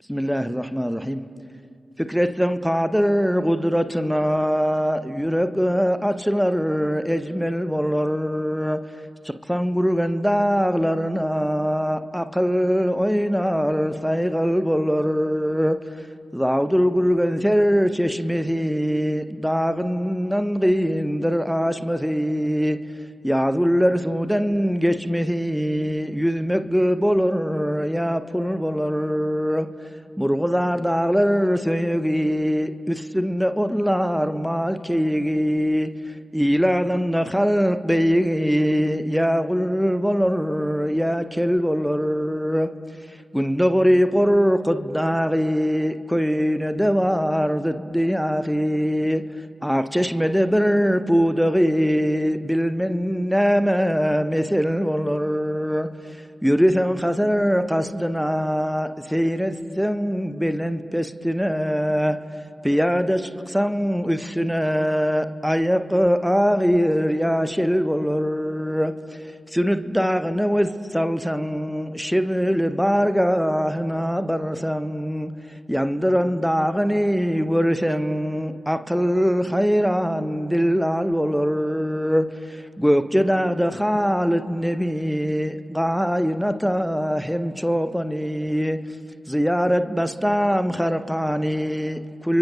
Bismillahirrahmanirrahim. Fikretsen kadir kudretine yürek açılır, ecmel bolur. Çıksan gürgen dağlarına akıl oynar, saygıl bolur. Zavdul gürgen ser çeşmesi dağından gıyındır aşması. Yazgıller sudan geçmesi yüzmek bolur ya pul bolur. Murguzar dağlar söyügi üstünde otlar mal keyigi. İladan halk beyigi ya gul bolur ya kel bolur. Günde gori korkut dağı köyne de var ziddiyağı. Akçeşmede bir pudağı bilmen neme mesel olur. Yürüsen hasır kastına, seyretsen belen pestine. Piyade çıksan üstüne, ayak ağır yaşıl olur. Sünüt dağını öz salsan, şivli bargahına barsan. Yandıran dağını görsen, akıl hayran dillal olur. Gökçe dağda Halid Nebi, kainata hem çopani. Ziyaret bastam harkani, kul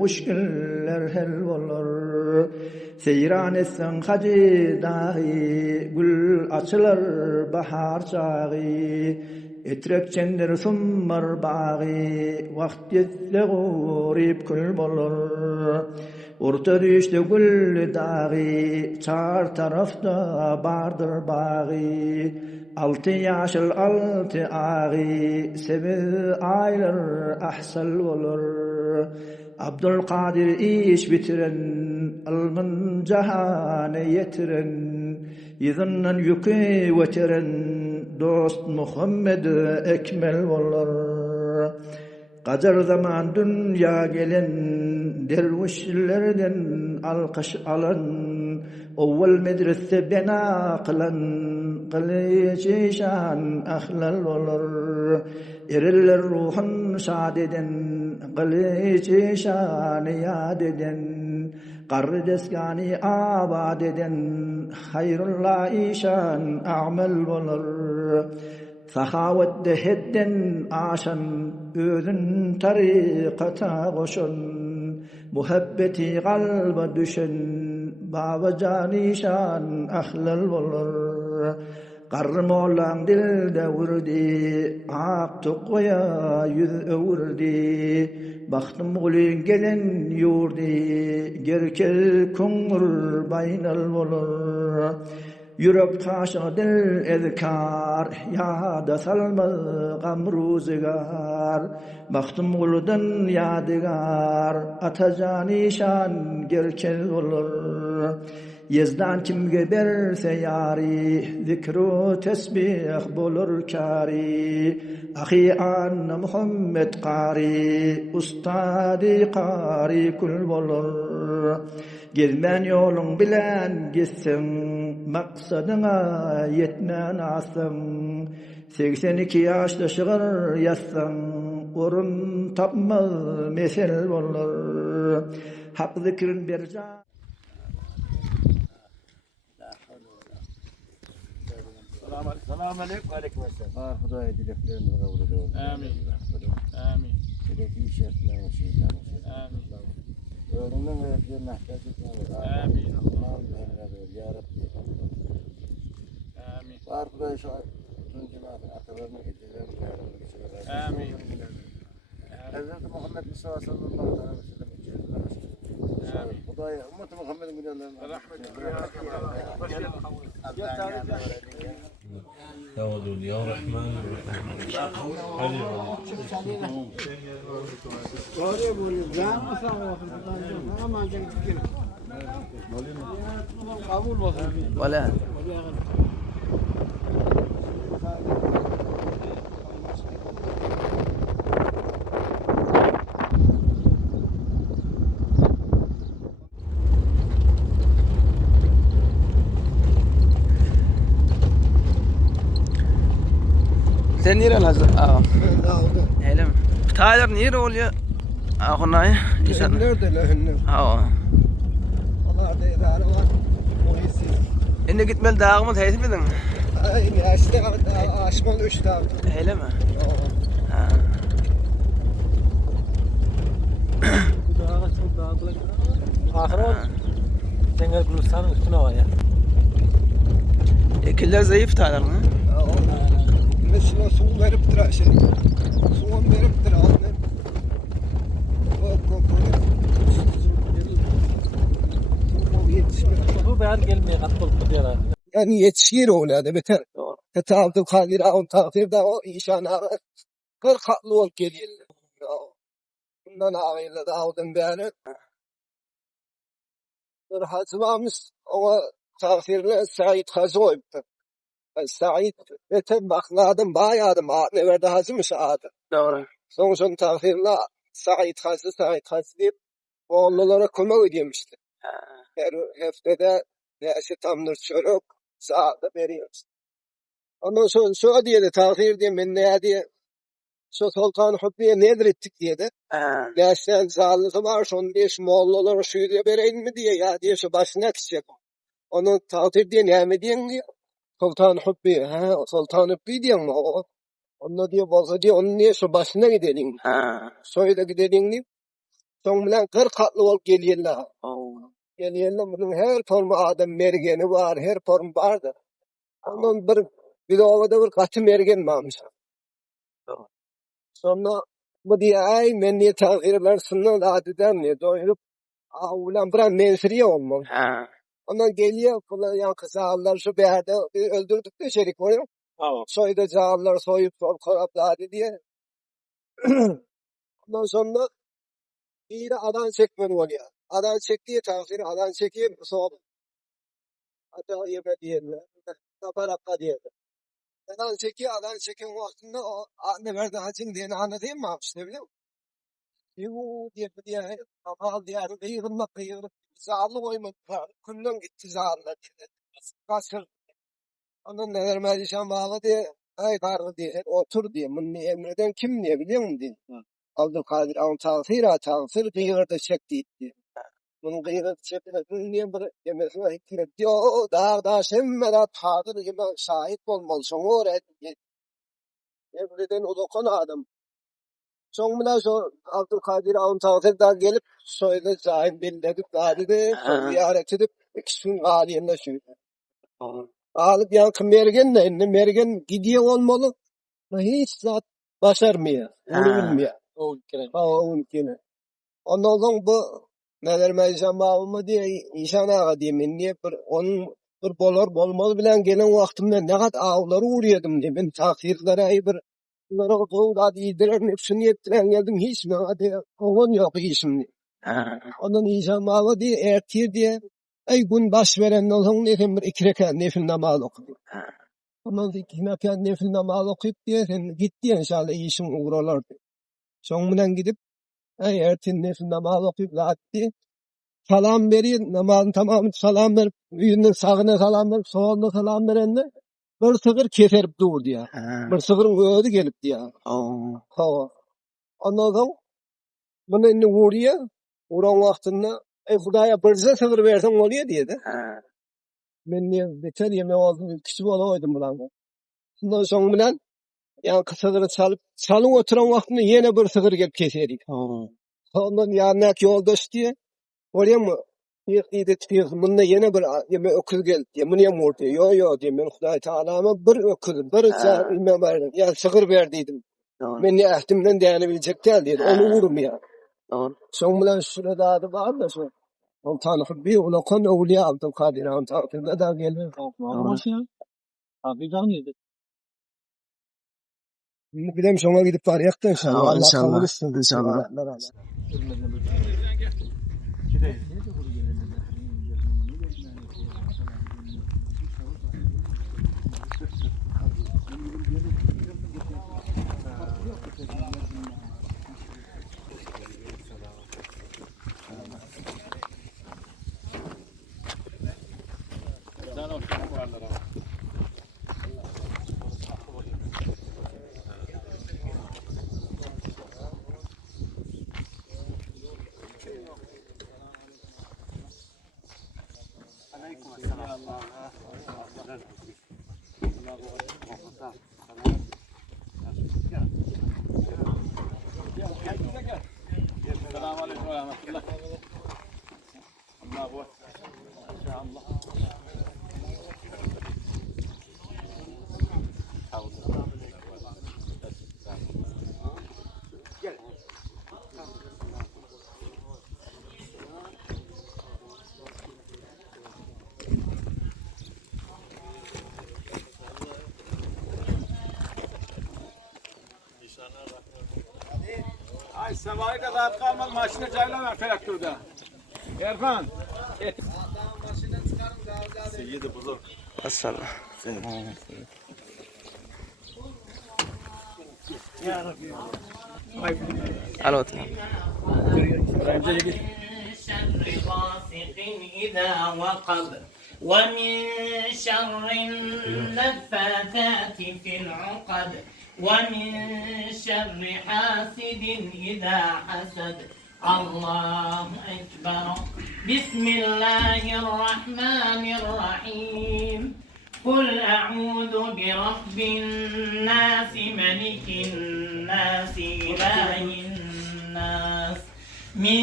müşkiller hel olur. Seyran etsen hacı dağı, gül açılır bahar çağı. Etrek çender summar bağı, vakt yetse gurip kül bolur. Orta düşte gül dağı, çar tarafta bardır bağı. Altı yaşıl altı ağı, sebi aylar ahsal olur. Abdülkadir iş bitiren, algın cahane yetiren. Yıdından yükü vetiren, dost Muhammed ekmel olur. Kacar zaman dünya gelen, dervişlerden alkış alan, evvel medrese bina kılan, kılıç şan ahlal olur. Eriller ruhun şad eden, kılıç şan yad eden. Qarr deskani abad eden, hayrullah işan a'mel olur. Sahavet deheden aşan, özün tarikata koşun. Muhabbeti kalba düşen, baba canişan ahlal olur. Qarr moğlan dilde vurdi, ak tuqya yüz övurdi. Baktım gülün gelen yurdi, gerkel kungur baynal olur. Yürek taşa dil ezkar, yada salmaz gamruzigar. Baktım gülden yadigar, atacani şan gerkel olur. Yezdan kimge berse yari, zikru tesbih bulur kari. Ahi anna Muhammed qari, ustadi qari kul bulur. Gezmen yolun bilen gitsin, maksadına yetmen asın. 82 yaşta şığır yazsan, orun tapmaz mesel olur. Hak zikrin bercan. Selamun aleyküm. Aleyküm selam. Hudaya dileklerimizi kabul ediyoruz. Amin. Amin. Dileki işaretlerine şeytanı. Amin. Öğrenden ve mehtacı etmeler. Amin. Ya Rabbi. Amin. Hudaya şu tüm cemaatın atalarına getirelim. Amin. Hazreti Muhammed Mustafa sallallahu aleyhi ve sellem için. Hudaya ümmeti Muhammed'in günahlarına rahmet eylesin. يا ودود يا رحمن ولا Sen nereye lazım? Aa. Elim. Taylar nere oluyor? Ahunay. İnşallah. Nerede lan? Ha. Onlar da idare var. O hissi. Ende gitmeli dağımız heyet miydin? Ay işte aşman 3 tane. Öyle mi? Ha. Ahır ol. Denge Gürcistan'ın üstüne var ya. Ekiller zayıf taylar mı? Mesela su verip dur şey. Su verip dur alın. Bu beğer gelmeye kat olup diyorlar. Yani yetişir oğladı beter. Tetaldı kadir on takdir da o işana 40 katlı ol geliyor. Bundan ağıyla da aldım beni. Bir hazmamız o takdirle Said Hazoy'du. Said beter bakladım bayadım. Ne verdi hazmış adı. Doğru. Sonuçta takdirle Said Hazı deyip oğullara kuma ödemişti. Her haftada neyse tamdır çörük sağda veriyoruz. Ondan sonra şu diye de takdir diye ben ne diye şu Sultan Hübbiye nedir ettik diye de dersten sağlığı var son diye şu mollalara şu diye vereyim mi diye ya diye şu başına kişi. Onun takdir diye ne mi diyen diye Sultan Hübbiye Sultan Hübbiye diyen mi o? Onunla diye bozu diye onun diye şu başına gidelim. Soyda gidelim diye. Son bilen 40 katlı olup geliyorlar. Geliyorlar bunun her formu adam mergeni var, her form vardır. Ondan bir de ovada bir katı mergen varmış. Sonra bu diye ay men niye takdirler sınır adiden niye doyurup ulan bırak mensiriye olmam. Ondan geliyor falan yan kızağlar şu bir yerde öldürdük de şerik oluyor. Soyda cağlar soyup koraplar diye. Ondan sonra bir de adan çekmen oluyor. Adan çektiği takdiri adan çekeyim sonra. Hatta yeme diyenler. Kaparapka diyenler. Adan çekiyor adan çekin vaktinde o anne verdi hacın diyeni anlatayım mı işte biliyor musun? Yuuu diye kapalı diye kıyırmak kıyırmak. Zağlı koymak var. Kullun gitti zağlılar diye. Kasır. Onun neler meclisen bağlı diye. Ay karı diye. Otur diye. Bunu emreden kim diye biliyor musun diye. Abdülkadir an tağfir kıyırda çekti diye. Bunun kıyırda çekti diye bir yemesine hikmet diyor. Dağda semmede tağdır gibi şahit olmalısın. Oraya diye. Emreden o dokun adam. Sonunda so Abdülkadir an tağfirden gelip soyda zahim bildirdik. Gadi ziyaret edip ikisinin aliyinde şöyle. Alıp yankı mergen de mergen gidiyor olmalı. Hiç zat başarmıyor. Vurulmuyor. O ülkenin. Ondan sonra bu neler meclisen bağımı diye inşan ağa diye ben niye onun bir bolar bolmalı bilen gelen vaktimde ne kadar ağları uğruyordum diye ben takdirlere bir bunlara doğru iyidiler hepsini yettiren geldim hiç mi hadi oğun yok işim. Ondan inşan ağa diye ertir diye ay gün baş veren olsun dedim bir iki rekat nefil namaz okudum. Ondan iki rekat nefil namaz okuyup diye sen gitti inşallah işin uğralar diye. Sonundan gidip ertin nefil namaz okuyup gitti. Salam veriyor namazın tamamı salam verip yüzünün sağına salam verip soluna salam verenler bir sığır keserip durdu ya. Bir sığırın ödü gelip diye. Ondan sonra bunu indi vuruyor. Vuran vaktinde Hudaya bir sığır versen oluyor diye de. Ben niye beter yeme oldum küçük olaydım bulan. Ondan sonra bilen yani sığırı salın oturan vaktinde yine bir sığır gelip keserik. Ondan yanındaki yoldaş diye oraya mı yıkıydı tıkıyız. Bununla yine bir yeme öküz geldi diye. Bunu yem vurdu. Yo diye. Ben Huday Teala'ma bir öküz. Bir ilme verdim. Ya sığır verdiydim. Ben ne ehdimden dayanıbilecek değil diye. Onu vurum ya. Son bilen şurada adı var da şu. Sultan Hübbi ulakon evliya Abdülkadir an takdirde da gelmiyor. Abi canlıydı. Bilem sonra gidip var yaktı inşallah. Allah kabul etsin. İnşallah. ورحمة الله. الله أكبر. ما شاء الله. Ay sabahı kadar kalmaz maşını çaylamam traktörde. Erfan. Maşallah. على وقت شر غاسق إذا وقب ومن شر النفاثات في العقد ومن شر حاسد إذا حسد. الله أكبر. بسم الله الرحمن الرحيم. قل أعوذ برب الناس ملك الناس إله الناس من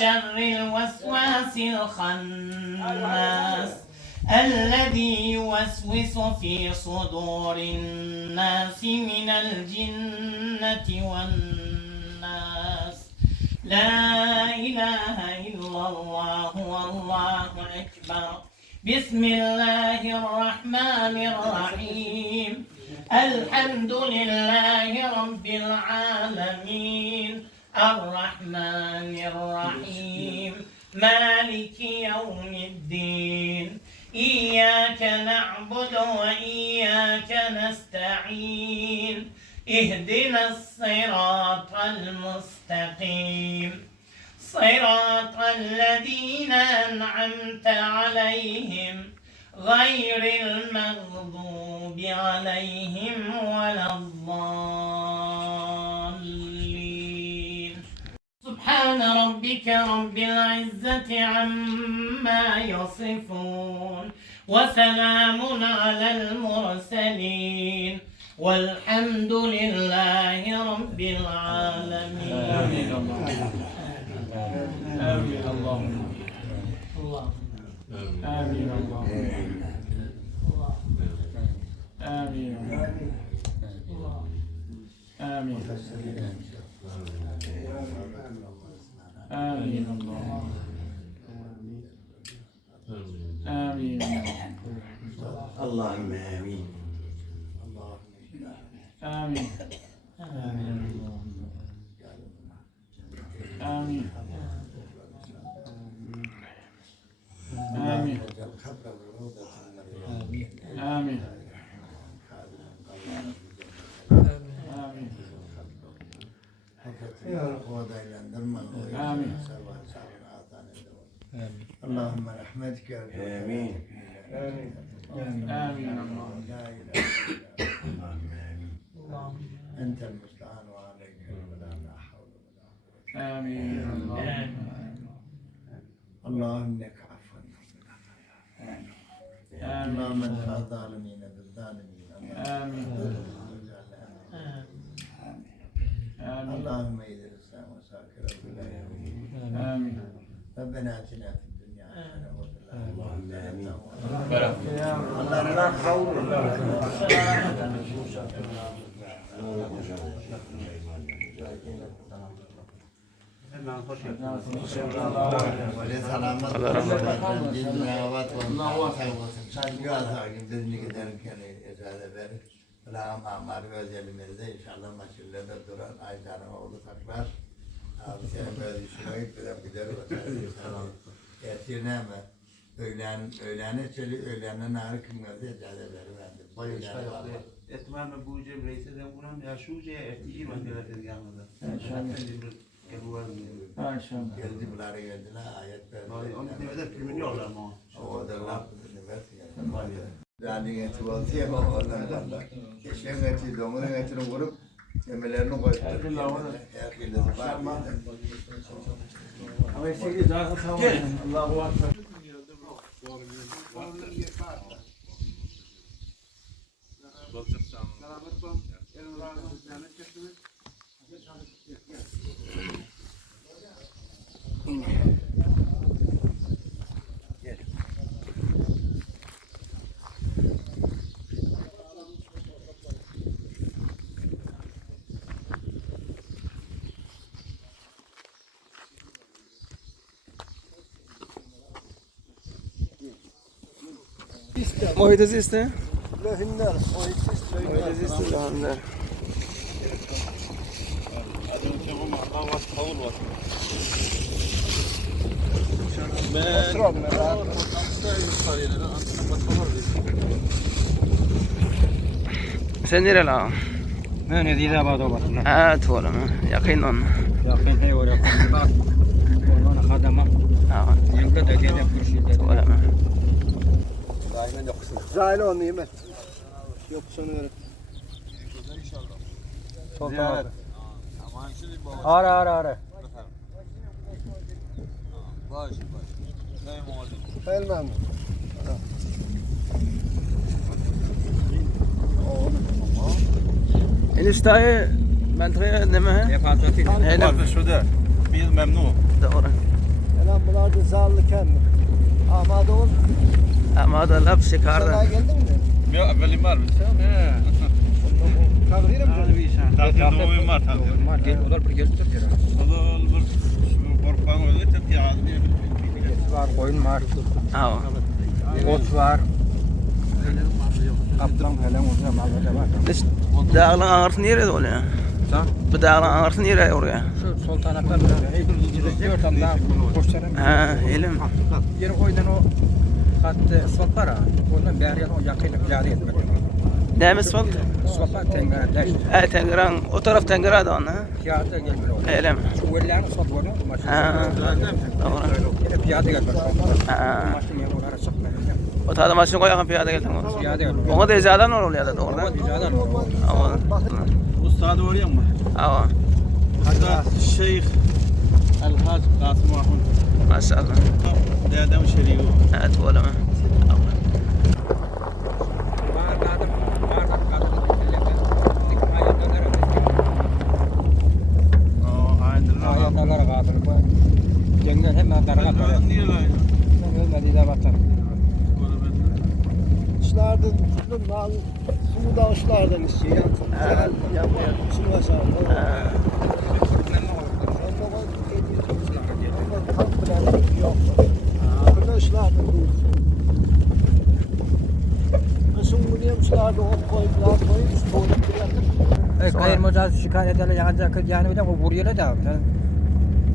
شر الوسواس الخناس الذي يوسوس في صدور الناس من الجنة والناس. لا إله إلا الله والله أكبر. بسم الله الرحمن الرحيم. الحمد لله رب العالمين الرحمن الرحيم مالك يوم الدين. إياك نعبد وإياك نستعين. اهدنا الصراط المستقيم صراط الذين أنعمت عليهم غير المغضوب عليهم ولا الضالين. سبحان ربك رب العزة عما يصفون وسلام على المرسلين والحمد لله رب العالمين. آمين اللهم. آمين اللهم. آمين. آمين. آمين اللهم. آمين. اللهم آمين. آمين. آمين. آمين. آمين. آمين. اللهم رحمتك آمين. آمين اللهم. لا إله إلا أنت. أنت المستعان وعليك البلاغ. لا حول ولا قوة. آمين اللهم. اللهم إنك عفو. اللهم انصر الظالمين بالظالمين. آمين. آمين. اللهم ايد الاسلام وساكر الولايه. آمين. ربنا اتنا في الدنيا حسنه وفي الاخره امين. Allah'ım amar ve özelimizde inşallah maçlarda duran Aydan'ın oğlu taklar. Abi senin böyle düşünmeyi giderim. Etirne mi? Öğlene çeli öğlene narı kim geldi? Ecadeleri verdi. اتمام بوجه رئيس الجمهورية يا شوجة احتياج من جلسة الجامعة. Geldi bunlara geldiler ayet verdi. Onu demeden bilmiyorlar mı? O da laf yani eti yeme onlarla. Eşeğin eti, domunun etini vurup yemelerini koydular. Herkese var. Ama işte zaten tamam. Allahu Ekber. İster. Muhitiz iste. Löhinler. O hiç Muhitiz iste. Löhinler. Sen nereli ağa? Ben Edile Abad'a basın. Ha tuğla mı? Yakın onu. Yakın hey oraya bak. Ona kadama. Ha Yılda da gene kurşun. tuğla mı? Zahil onu nimet. Yok sana öyle. Sol tarafı. Ara. Elmem. Enişteyi mentıkaya neme? Defazati. Heylem. Şurada. Bir memnun. Doğru. Elham bunlar da sağlık kendi. Amada ol. Ama da laf Sana şekarda. geldin mi? Ya evvelim var mı? He. Kavririm mi? Tatil doğum var tabii. Var gel olur bir göster ya. Olur bir şu korkman öyle tepki aldı. Var koyun var. Ha. Ot var. Kaptan falan olsa malzeme var. Biz dağlan ağırtı nereye oluyor? Tamam. Bu dağlan ağırtı nereye oraya? Şu sol taraftan böyle. Dört tane daha koşarım. Ha, elim. Yeri koydan o hattı sol var ha. Ondan beri o yakın piyade etmek. Neymiş var? Sopa tengara deş. Ha, Tengiran, o taraf Tengira da ona. Piyade gelmiyor. Elim. Şu vellerini sop var ya. Ha. Doğru. Yine piyade gelmiyor. Ha. Maşın yeri oraya çıkmıyor. O tadı maşını koyan piyade geldin o. Piyade gelmiyor. Ona da izadan oluyor da doğru. Ama düzadan o. Ama. Ustad oraya mı? Ama. Hatta Şeyh El-Hac Kasım Ahun. Maşallah. Dedem şeriği o. Ha, tuğla mı? Ayetler katılıp cengen hemen darga böyle. Ben ölmedi de batar. Işlardan tutun mal. Sumu da ışlardan istiyor. Ha. Şunu aşağıda. Ha. Burada ışlardan değil. Şunu diyormuşlar da ot koydular koymuş. Doğru. Kayır mocaz şikayet ederler yanacak yani bir de o vuruyorlar da.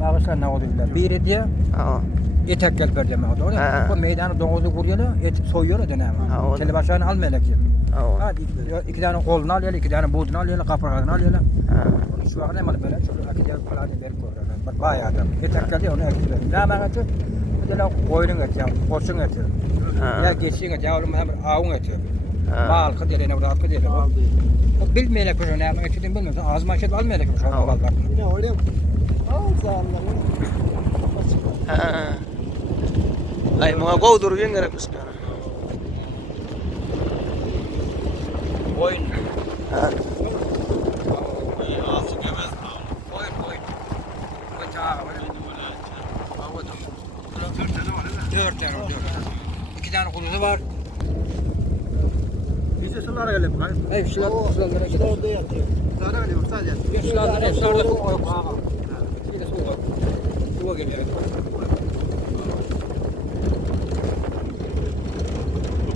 Bağışlar ne oluyorlar? Biri diye Ha. etek gel vereceğim orada. Ha. O meydanı domuzu vuruyorlar, etip soyuyorlar dene Ha, ama. o da. Telebaşlarını almayalar ki. Ha. Hadi iki tane kolunu alıyorlar, iki tane budunu alıyorlar, kaporgasını alıyorlar. Ha. Şu an hemen böyle şu akiye falan verip koyuyorlar. Bak bayağı adam. Etek geldi onu ektiler. Ne hemen atıyor? Bir de koyunun eti, koçun eti. Ha. Ya geçsin eti, ya oğlum hemen avun eti. Ha. Mal kıdırına burada kıdırına. O bilmeyerek bir ne yapmak istediğini bilmiyorsun. Ağzıma açıp almayarak bir şey Ha. olmalılar. Yine öyle mi? Ağzı Ha. Ay, mga kovdur bien gerekmiş ki. Koyun. Ha. Koyun. Bıçağı var. Dört tane. İki tane kuzusu var. Bize sulara gelip Hey şular şulara gidiyor. orada yatıyor. Sulara geliyor sadece. Şularda koy. Bir de su var. Su geliyor.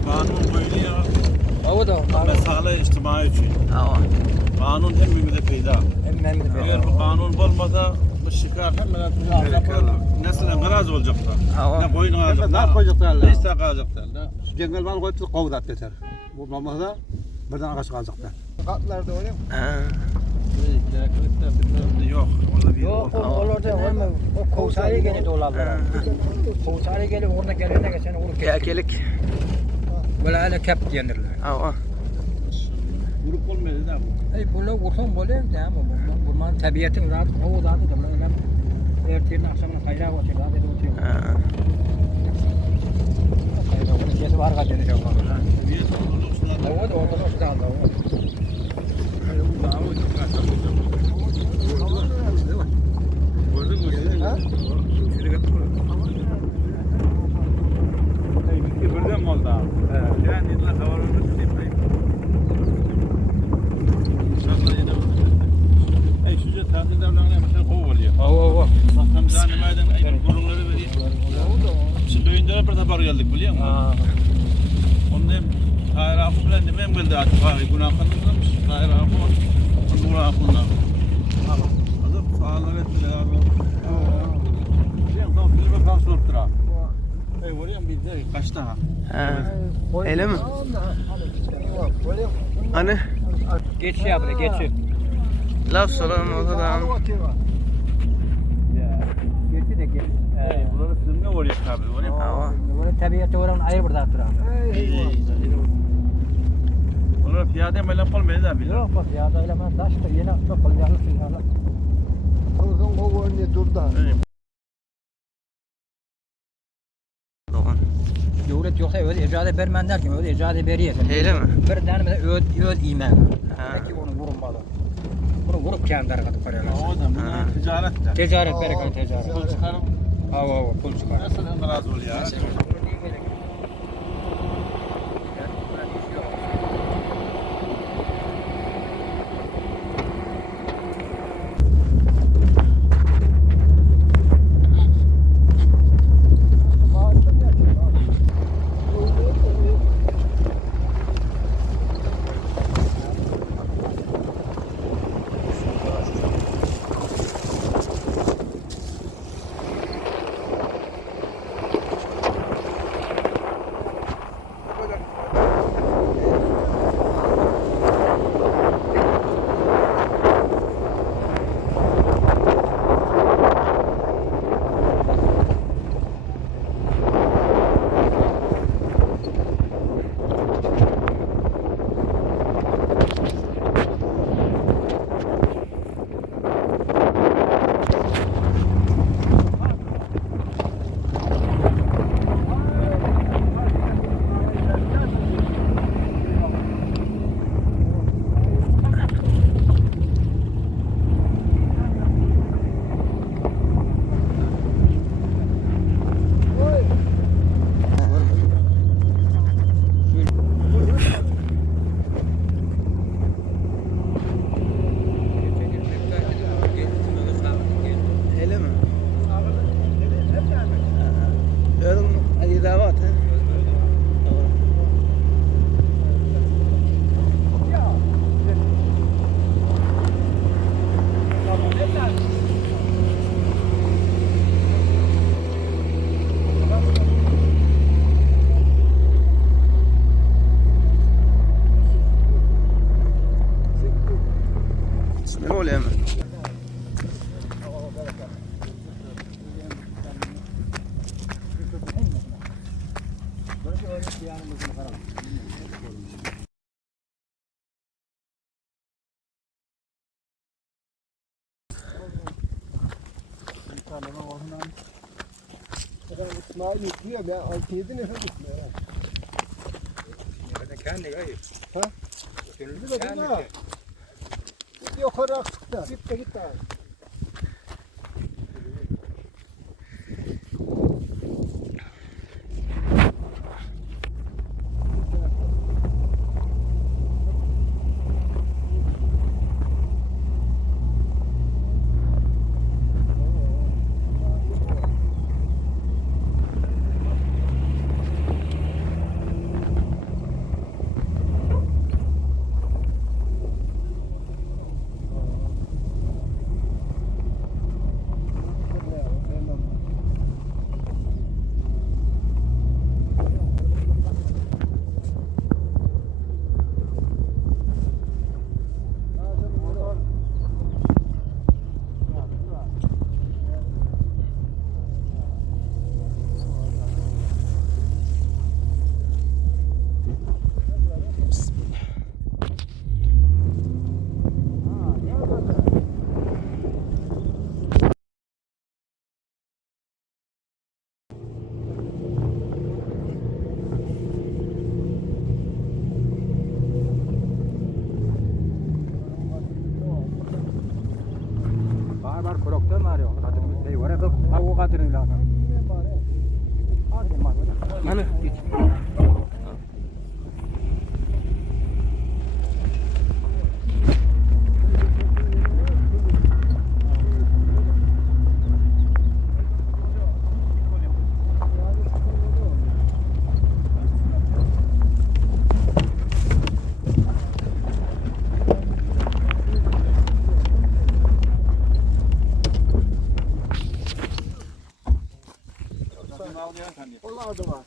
Kanun böyle ya. O da Mesale içtimai için. Ha. Kanun hemimize peyda. hemen Eğer bu kanun olmasa bu şikayet hemen neslen garaz olacaklar. Ha. Ne koyun alacaklar. Ne koyacaklar? Ne iste kalacaklar. Cengel mal koyup kovdat yeter. Bu olmazsa birden ağaç kalacaklar. Katlarda öyle mi? Ha. Yok. Orada bir Yok orada olma. O kovsarıya gene dolarlar. Kovsarıya gelip orada gelene geçen onu kes. Kekelik. Böyle hele kep diyenirler. Ha. grup olmadı da bu. Ey bunu vursan böyle de ama bu bunun tabiatın rahat o da böyle erteğin akşamına kaynağı olacak abi de oturuyor. Ha. Kaynağı onun kesi var kaç dedi Allah. Bir olursa O da orada da aldı. birden mi oldu abi? Yani dediler havalarını tutayım. İnşallah yine ey şuca tatil devlerine mesela kovuluyor. O. Hem zanimeden kurulları vereyim. Şimdi Beyinde'ye bir defa geldik biliyor musun? Şimdi Tayrafı bilen demem geldi artık. Günah kanındamış. Tayrafı Nur'a akıllar. Azap sağlar ettiler abi. Şimdi bir bakan sorttura. Oraya bir de kaç daha? Ha. Öyle mi? Hani Geç ya buraya geç. laf soran ortadan. Geçti de geç. Bunları filmde oraya tabi. Oraya Hava. Bunun tabiatı oranın ayrı burada duran. Bunlar piyade mi yapalım beni de biliyor. Yok bak ya da öyle ben taştır yine çok kılacağını ya. Kılgın kovulunu dur da. Doğan. Devlet yoksa öyle icade vermen derken öyle icade veriyor. Öyle mi? Bir tane de öl imen. Ha. Peki onu vurun balı. Bunu vurup kendi arkada paralar. O da bunlar ticaret de. Ticaret bereket ticaret. Pul çıkarım. Hava pul çıkar. Nasıl hem razı ol ya. Öyle mi? Yarın Ali davat ha. Doğru. Ne oluyor hemen? İsmail yüklüyor be. 6-7 nefer yüklüyor. Kendi gayet. Ha? Bir de bunlar. Yukarı aksıkta. Git de git de. Var koroktan var yok. Kadın şey var. O kadını lazım. Mana? adı var.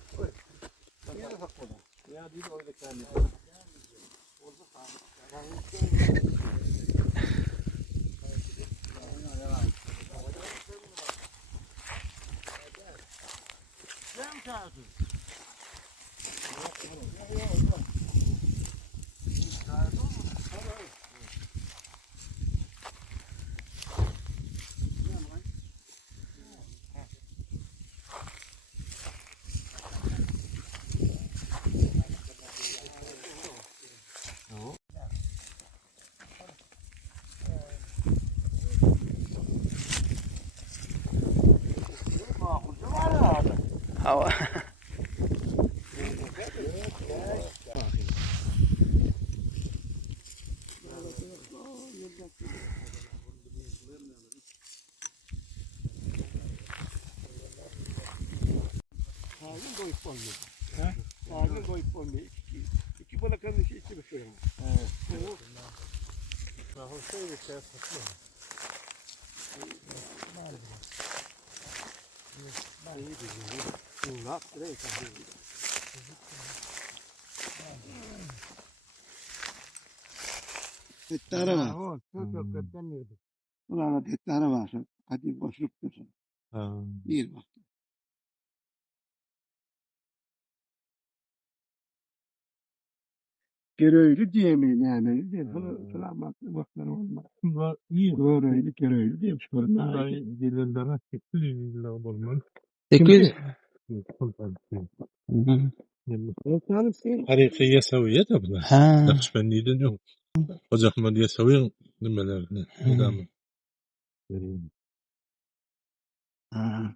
Hava. Ağzını koyup olmuyor. İki balakanın işi içi bir şey. Tettara var. Ulan tettara var. Hadi boşluk diyorsun. Değil bak. Geröylü diyemeyin yani. Bunu selamatlı baklar olmaz. Bunlar iyi. Geröylü, geröylü diyemiş. Bunlar gelirlere çıktı. Olmaz. 800. Harika yasaviye de bunlar. Ha. Nakşibendi'de yok. Ocakma diye savuyan nimelerini. Neden?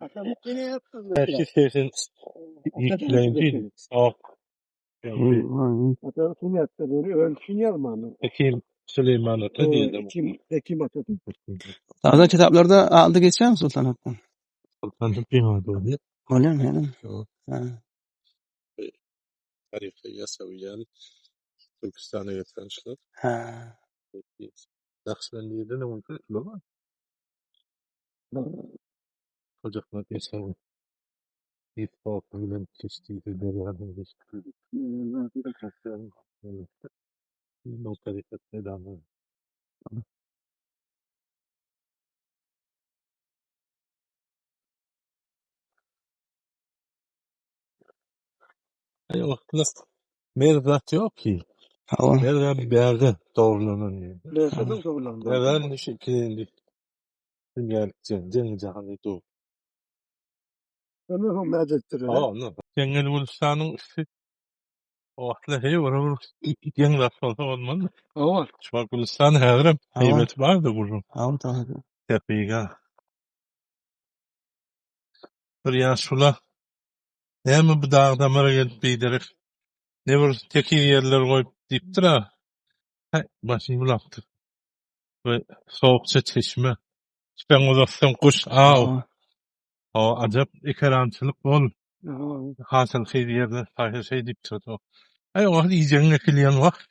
Atamık yine yaptın. Belki sevsin yüklendi. Atamık yine yaptı. Ölçün yazmanı. Ekim Süleyman'a da diyelim. Ekim Atatürk. Daha kitaplarda aldı geçer mi Sultanat'tan? Sultan'ın bir adı oluyor. Öyle mi yani? Ha. Harika yasaviyen Türkistan'a getirmişler. Ha. Nakşibendi'de ne oldu? Ama Ocakma diye savuyan. İttifakı bilen kişiyi de beraber geçti. Bu tarikat neden? Ay vakti Merdat yok ki. Hava. Merdat bir yerde doğrulanıyor. Nerede doğrulandı? Merdat şekilde dünya cengi cahane doğru. Onu mezettir. Ne? Cengi Gülüstan'ın işte o vakti hey var. Cengi lafı olmalı. Var. Şu Gülüstan her Hava. heybet vardı bunun. Hava tabii. Tepiga. Bir yaşula. Ne mi bu dağda mara gelip beyderek. Ne bir teki yerler koyup deyiptir ha. Başını yaptı. Ve soğukça çeşme. Ben uzaktan kuş Hava. o acayip ekarançılık bol. Var. Hasıl xeyli yerde sahil şey deyip tuttu. Ay o vakit yiyeceğin ekleyen vak.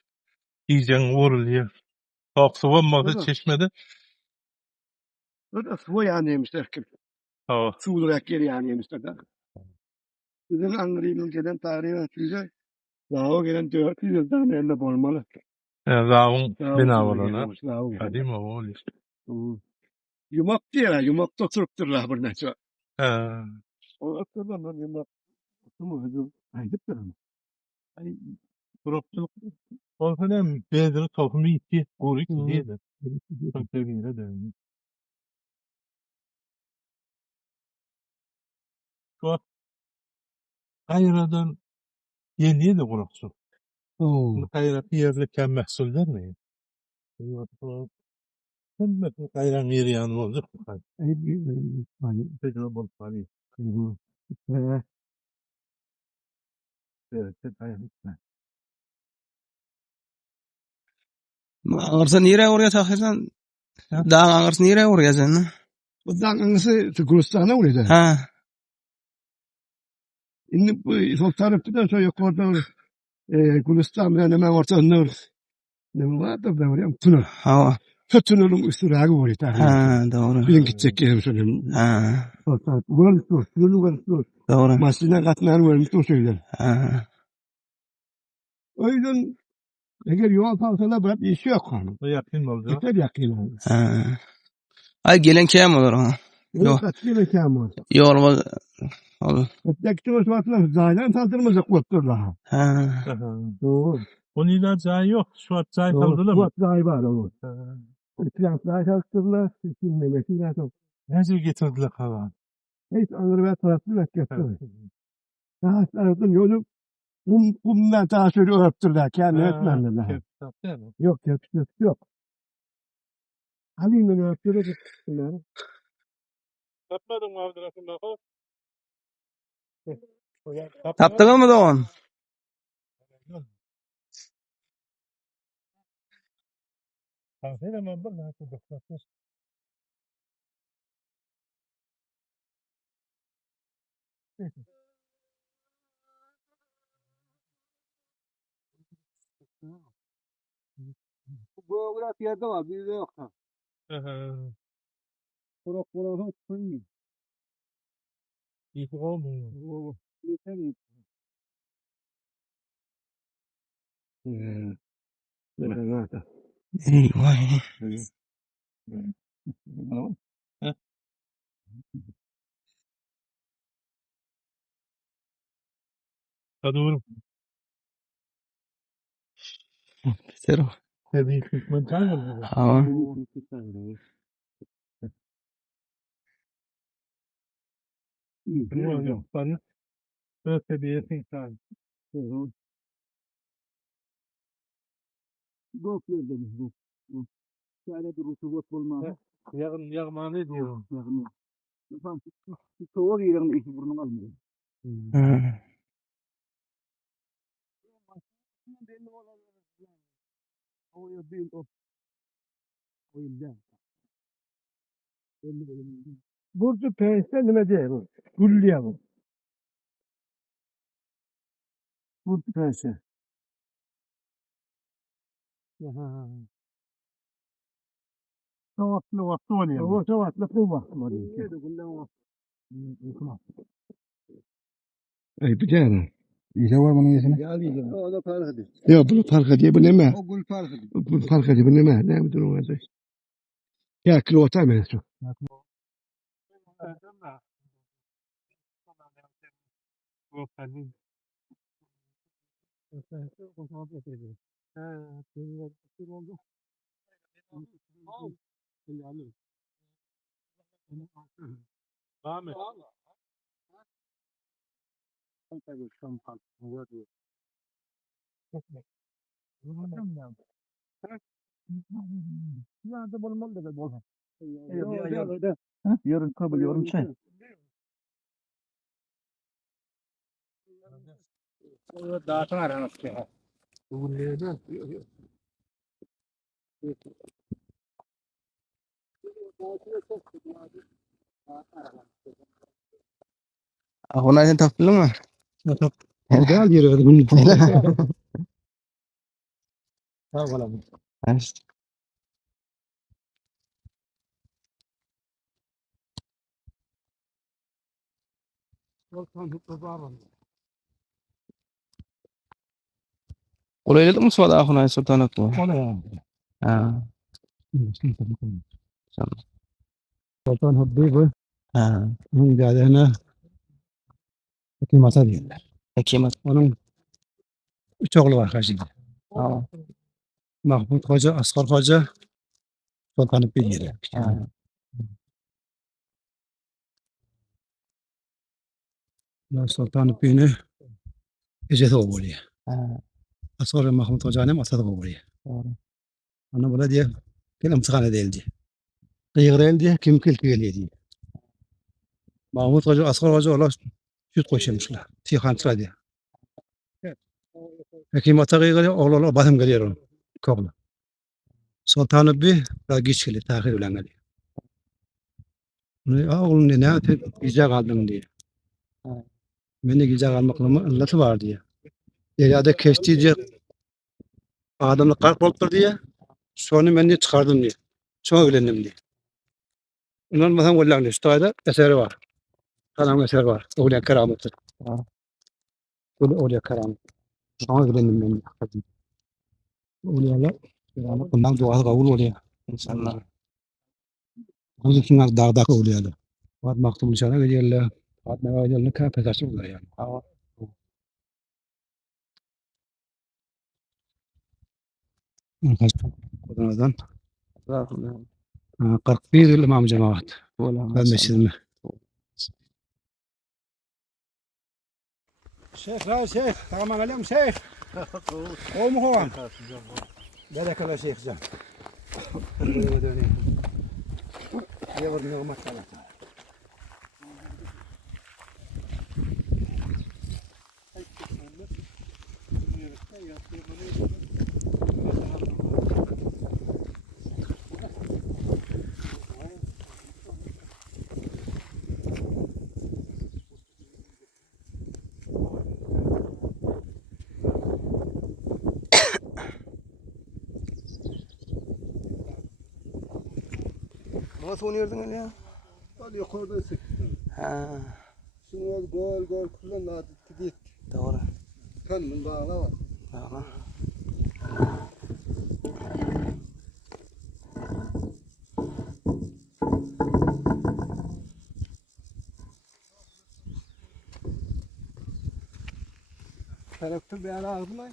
Yiyeceğin vuruluyor. Soğuk su olmadı Evet. çeşmede. Burada su yani yemişler ki. O Su olarak geri yani yemişler. Bizim Ankara'nın gelen tarihi atılacak. Daha o gelen 400 tane elle olmalı. dağın Daha bina o olana. gelmiş. Daha o gelmiş. Hadi mi o oluyor. Yumak diyorlar. Yumak da oturtturlar bir neçe. Ha. O oturtturlar yumak. Oturma hızı. Aydıp durma. Ay kuropçuluk. O falan beziri tohumu iki. Kurik diye de. Çok sevgiyle de. Şu hayradan yeniye de kuropçu. Hayrat yerliken mahsuller mi? Hem de hayran yeri yanı olacak. Hani tecrübe bol fani. Evet, hayran. Ağırsa nereye oraya takırsan? Dağ ağırsa nereye oraya sen? Bundan hangisi Türkmenistan'a oluyor. Ha. Şimdi bu sol tarafta sonra yukarıda Gülistan ben hemen ortasında ne var da ben oraya Tuna. Hava. Kötünün üstüne var tabii. Ha, doğru. Ben gidecek yerim söyleyeyim. Ha, Böyle dur, böyle dur. doğru. Masine katmer vermiş o söyler. Ha, O yüzden eğer yol kalkana bırak işi yok hanım. O yakın oldu. Yeter yakın. ha. Ay gelen kim olur ha? Yok. Yok. Kaçıyla kâmı. Yol var. Olur. Öteki o sıfatlar zaten saldırmazsa kuvvettir daha. Ha, Doğru. Onun ilacı yok. Şu an çay kaldı mı? Kuvvet daha var o. Silahlar çalıştırırlar. Silmemesi lazım. Nece getirdiler kalan? Hiç anır ve taraflı beklettir. Daha tarafın yolu kumdan daha şöyle öptürler. Kendi öğretmenler. Yok yok. Halimle öptürür. Tapmadın mı Abdurrahman Bako? taptın mı doğan? Kahveyle mi aldın? Ne yapıyorsun? Bu biraz yerde var. Bizde yok. Bura koymuyor. İyi olmuyor. Yeter mi? Eyvah. Hadi oğlum. Biter o. Tabii hükmen kalmadı. Ha. Yok. Bana. Böyle tabiyetin kalmadı. Yok yerden bu. Şöyle bir rutubet bulmadı. Yağmanı diyor. Efendim, soğuk yerin işi burnum almıyor. Ha. Burcu pense nime diye bu? Gülliye bu. Burcu pense. Vakti oluyor. O savaşla bu vakti var. Ey bir tane. İşte var bunun ismi. O da fark ediyor. Yok bunu fark ediyor. Bu ne mi? O gül fark ediyor. Bu fark ediyor. Bu ne mi? Ne bu durum olacak? Ya kilo otar mı? Ahmet. Yarın kabul yorum sen. Dağıtın aranız ki. Ahuna sen taptın mı? Gel yürü bunu. Ha valla. Oraya mı sıvada ahuna sultanak mı? O ne ya? Ha. Sultan Habibi Ha. mücadelene hükümete diyorlar. Hekimet. Onun üç oğlu var karşında. Ha. Mahmut Hoca, Asgar Hoca, Sultan Habibi diyorlar. Ha. Sultan Habibi'ni Eceti oluyor. Ha. Asgar Mahmut Hoca'nın Asadı oluyor. Doğru. Ona böyle diye kelam sıkana değildi. Kıyığı diye kim geliyor diye. Mahmut Hoca, Asgar Hoca ola süt koşuyormuşlar. Tihantıra diye. Hekimata kıyığı oğlu batım geliyor onun. Kokla. Sultan Habibi daha geç geliyor. Tahir ulan geliyor. Oğlum ne yapıp güzel kaldım diye. Evet. Ben de güzel kalmakla anlatı var diye. Deryada kestiğince adamla kalp oldu diye. Sonra ben de çıkardım diye. Sonra evlendim diye. Ondan mesela Vallandı üstada eseri var. Kanal eseri var. Oraya keramettir. Oraya keramet. Sonra evlendim ben. Oraya keramet. Bundan duası kabul oluyor. İnşallah. Bu için dağda oluyor. Fat maktum dışarı veriyorlar. Fat ne veriyorlar? Kapatası oluyor yani. Kodana'dan 41 yıl imam cemaat. Ben meşhurum. Şeyh, rahat şeyh. Tamam alayım şeyh. O mu o? Berekala şeyh can. Yavur nığmat sana. Nasıl oynuyordun öyle ya? Hadi yukarıdan sıktım. Ha, Şunu gol kullan git. doğru. Kanın bağla var. Tamam. Traktör bir ara aldım ay.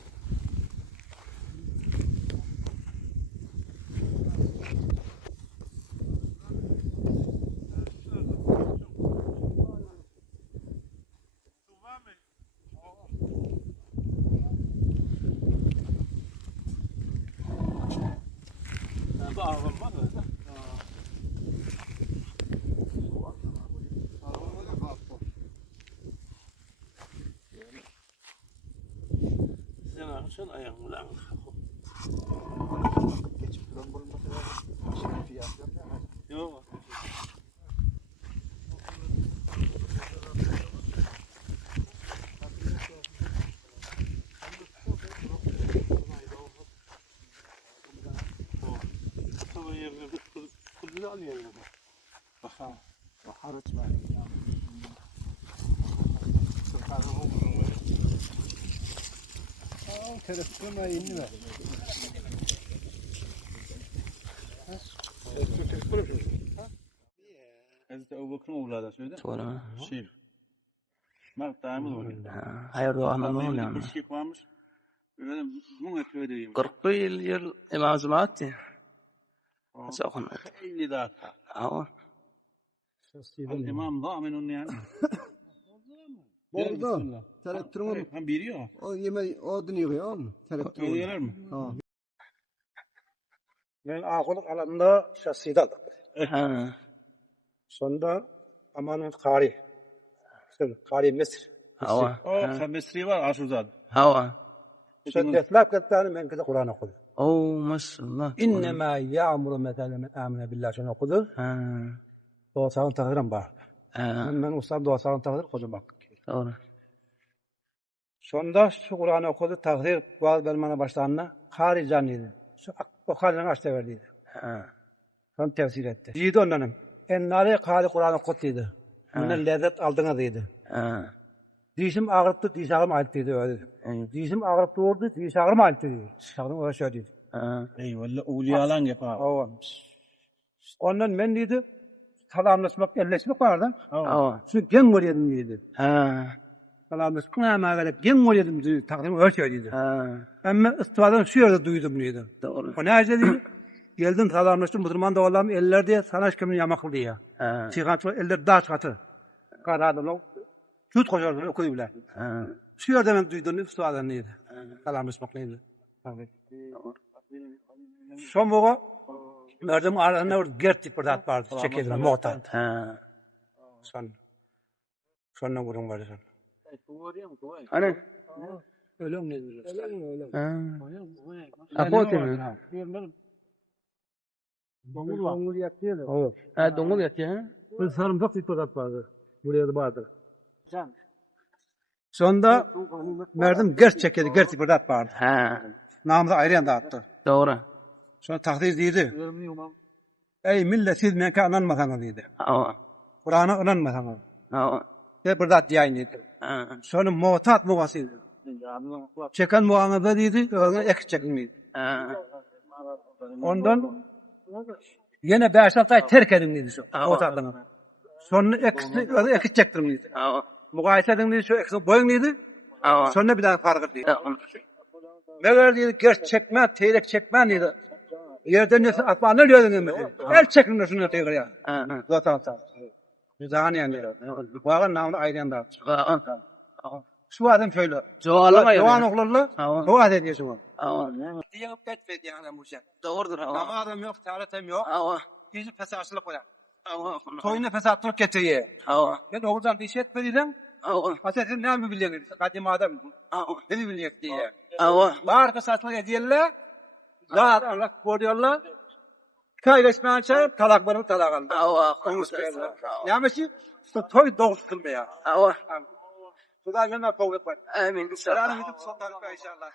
Sen akşam ayağımdan. Yok. Sonra yerine kudu alıyor. Haraç var. Telefonla indi ver. Hazreti Ebubekir'in oğlu söyledi. Doğru. Şeyh. Mert daimi oluyor. Ha, hayır doğan ne oluyor Bir yani? şey varmış. Öyle bunu yapıyor diyeyim. 41 yıl imam cemaati. Nasıl okun? 50 dakika. Ha, İmam da amin onun yani. Orada. Traktörün Ha biri yok. o yemeği odun yığıyor mu? Traktörün. Öyle mi? Ha. Ben ağırlık alanında şahsiyet aldım. ha. Sonunda amanın kari. Kari Mesir. Hava. O Mesri var Aşuzad. Hava. Sen detlap kattığını ben kıda Kur'an okudum. Oo maşallah. İnnemâ ya'muru mesela men amine billah şunu okudu. Ha. Doğasalın takdirim var. Ha. Ben ustam doğasalın takdir koca bak. Doğru. Sonunda şu Kur'an'ı okudu. Takdir bazı vermene başlarına. Kari canlıydı. Şu o kalını açtı verdiydi. Ha. Son tefsir etti. Yedi onların. Ennâri kari Kur'an'ı okutuydu. Bundan lezzet aldığına deydi. Ha. Dişim ağrıttı, dişağım ayıttıydı öyle dedi. Evet. Dişim ağrıttı ordu, dişağım ayıttıydı. Dişağım öyle söyledi. Ha. Eyvallah, uliyalan yapar. Ondan ben dedi, salamlaşmak, elleşmek vardı. Hava. Şu gen oraydım dedi. Ha. Salamlaşmak ne ama verip gen oraydım dedi. Takdim öyle söyledi. Ha. Ama istifadan şu yerde duydum dedi. Doğru. O ne acı dedi? Geldim salamlaştım, Müslüman da oğlan eller diye sana şükümün yamaklı diye. Ha. Çıkan şu eller daha çıkartı. Karadım o. Tut koşardı okuyu bile. Ha. Şu yerde ben duydum istifadan neydi? Salamlaşmak neydi? Tabii. Son boğa Merdim arasında bir gert bir dat vardı. Çekildi muhtat. Ha. Sonra vurun vardı. Hani? Öyle mi nedir? Ha. Apote mi? Dongul yatıyor. Evet. Ha, dongul yatıyor ha? Bir sarımsak bir dat vardı. Buraya da vardı. Sonunda Merdim gert çekildi. Gert bir dat vardı. Ha. Namazı ayrıyan dağıttı. Doğru. Sonra takdir değildi. Ey millet siz menke inanmasanız dedi. Ava. Kur'an'a inanmasanız. Ava. Ve burada diyeyim dedi. Sonra muhtat muhasıydı. Çeken muhanada dedi, öyle ek çekilmeydi. Ondan yine 5-6 ay terk edin dedi şu. Muhtatlarına. Sonra ek çektim dedi. Mukayese edin dedi, şu eksin boyun dedi. Sonra bir daha fark dedi. Ne kadar dedi, gerç çekme, teyrek çekme dedi. Yerden neyse atma ne diyordun dedi. El çekin şunu tekrar ya. Zaten. Güzel yani. Bu ağın namını ayıran da. Şu adam şöyle. Doğan oğlanla dua ediyor şu. Diyem etmedi yani bu şey. Doğrudur. Namazım yok, tarihem yok. Hiç fesatçılık var. Soyuna fesatçılık getiriyor. Ben oradan bir şey etmediydim. Hasetin ne mi biliyorsun? Kadim adam. Ne biliyorsun diye. Bağır fesatçılık ediyorlar. Zat Allah koruyorlar. Kaygaşmayan çay talak barı talak aldı. Yamışı toy doğuştum be ya. Sudan yana kovuk var. Amin inşallah. Yarın gidip son tarafa inşallah.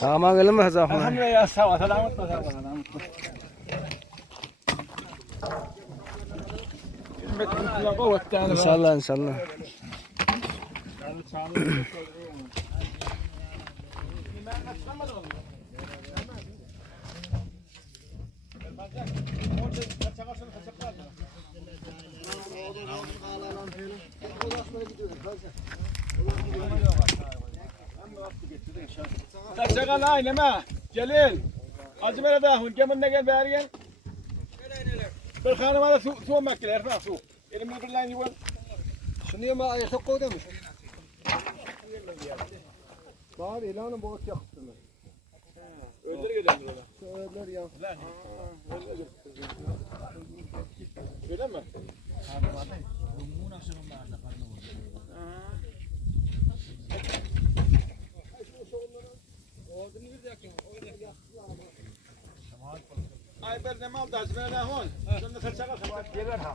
Tamam gelin mi zaten? Alhamdulillah sağ ol. Selamet olsun. İnşallah inşallah. Çakal aileme. Celil. Acımere de hun kemin ne gel bari gel. Bir hanıma da su makile erfa su. Elimde bir lan yuvan. Şunu yeme ayakta koy demiş. Bari ilanı boğut yaktı. Öldür gidelim burada. Öldür ya. Öyle mi? Ay ben ne mal da acımere de hun. Şunu da çakal sana gelir ha.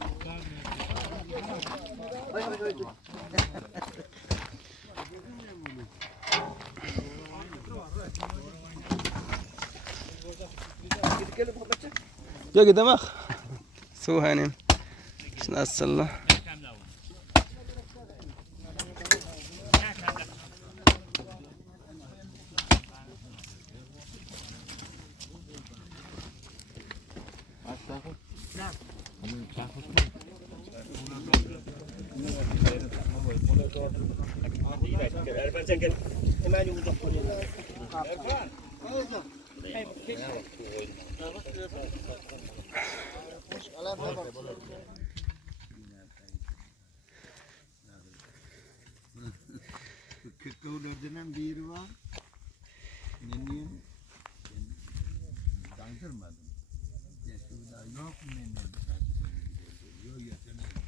Ya gidemek. Su hanim. Nasıl? Kırklılardan biri var. Neniyim. Daldırmadım. Yesuda yok neniyim. Yok yetemedim.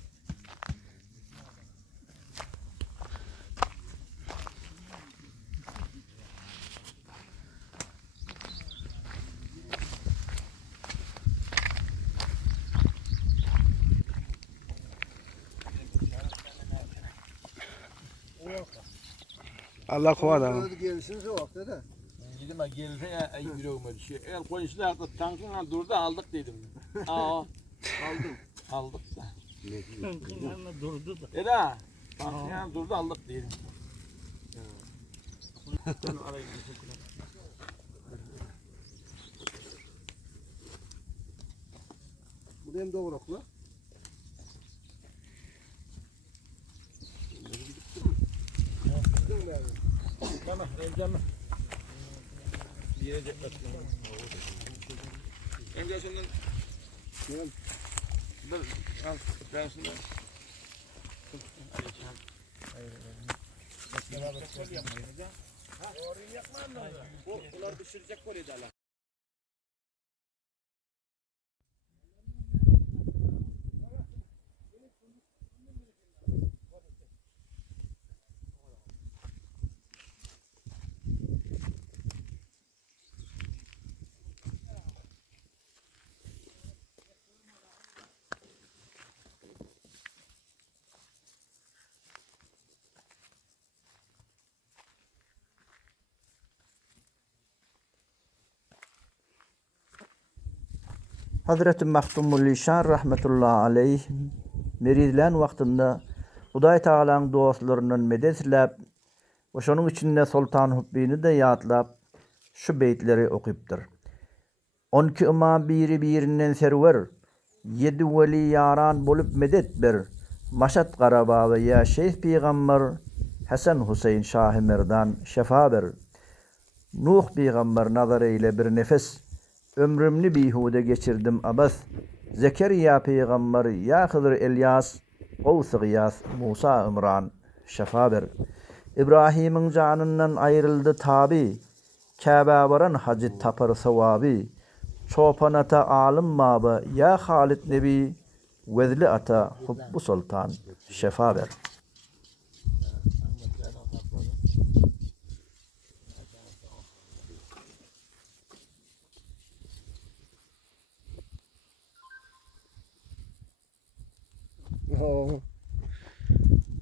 Allah kovadan. Gelsin şu vakti de. Dedim ha geldi ya ay bir olmadı şey. El koyuşlar da tankın durdu aldık dedim. Aldım da. Tankın durdu da. Eda. Tankın durdu aldık dedim. Bu hem doğruluklu. Tamam, emcanım. Bir yere ceklettim. Emcanımdan Dur, al, ben şunu. Bunlar düşürecek kolye de ala. Hazreti Mahtumul Lisan rahmetullahi aleyh merizlen wagtynda Hudaý Taalaň dostlarynyň medet silap we şonuň içinde Sultan Hubbiňi de ýatlap şu beýtleri okypdyr. 12 ima biri birinden serwer, 7 weli yaran bolup medet ber. Maşat Garaba we ya Şeyh Peýgamber Hasan Husayn Şah Merdan şefa ber. Nuh Peýgamber nazar eyle bir nefes. Ömrümni bihude geçirdim abas. Zekeriya Peýgamber ya Hızır Elyas, Gaws Gıyas, Musa Imran şefa ber. İbrahim'in canından ayrıldı tabi. Kâbe varan hacı tapar sawabi. Çopan ata alim mabı ya Halid Nebi. Vezli ata Hubbu Sultan şefa ber.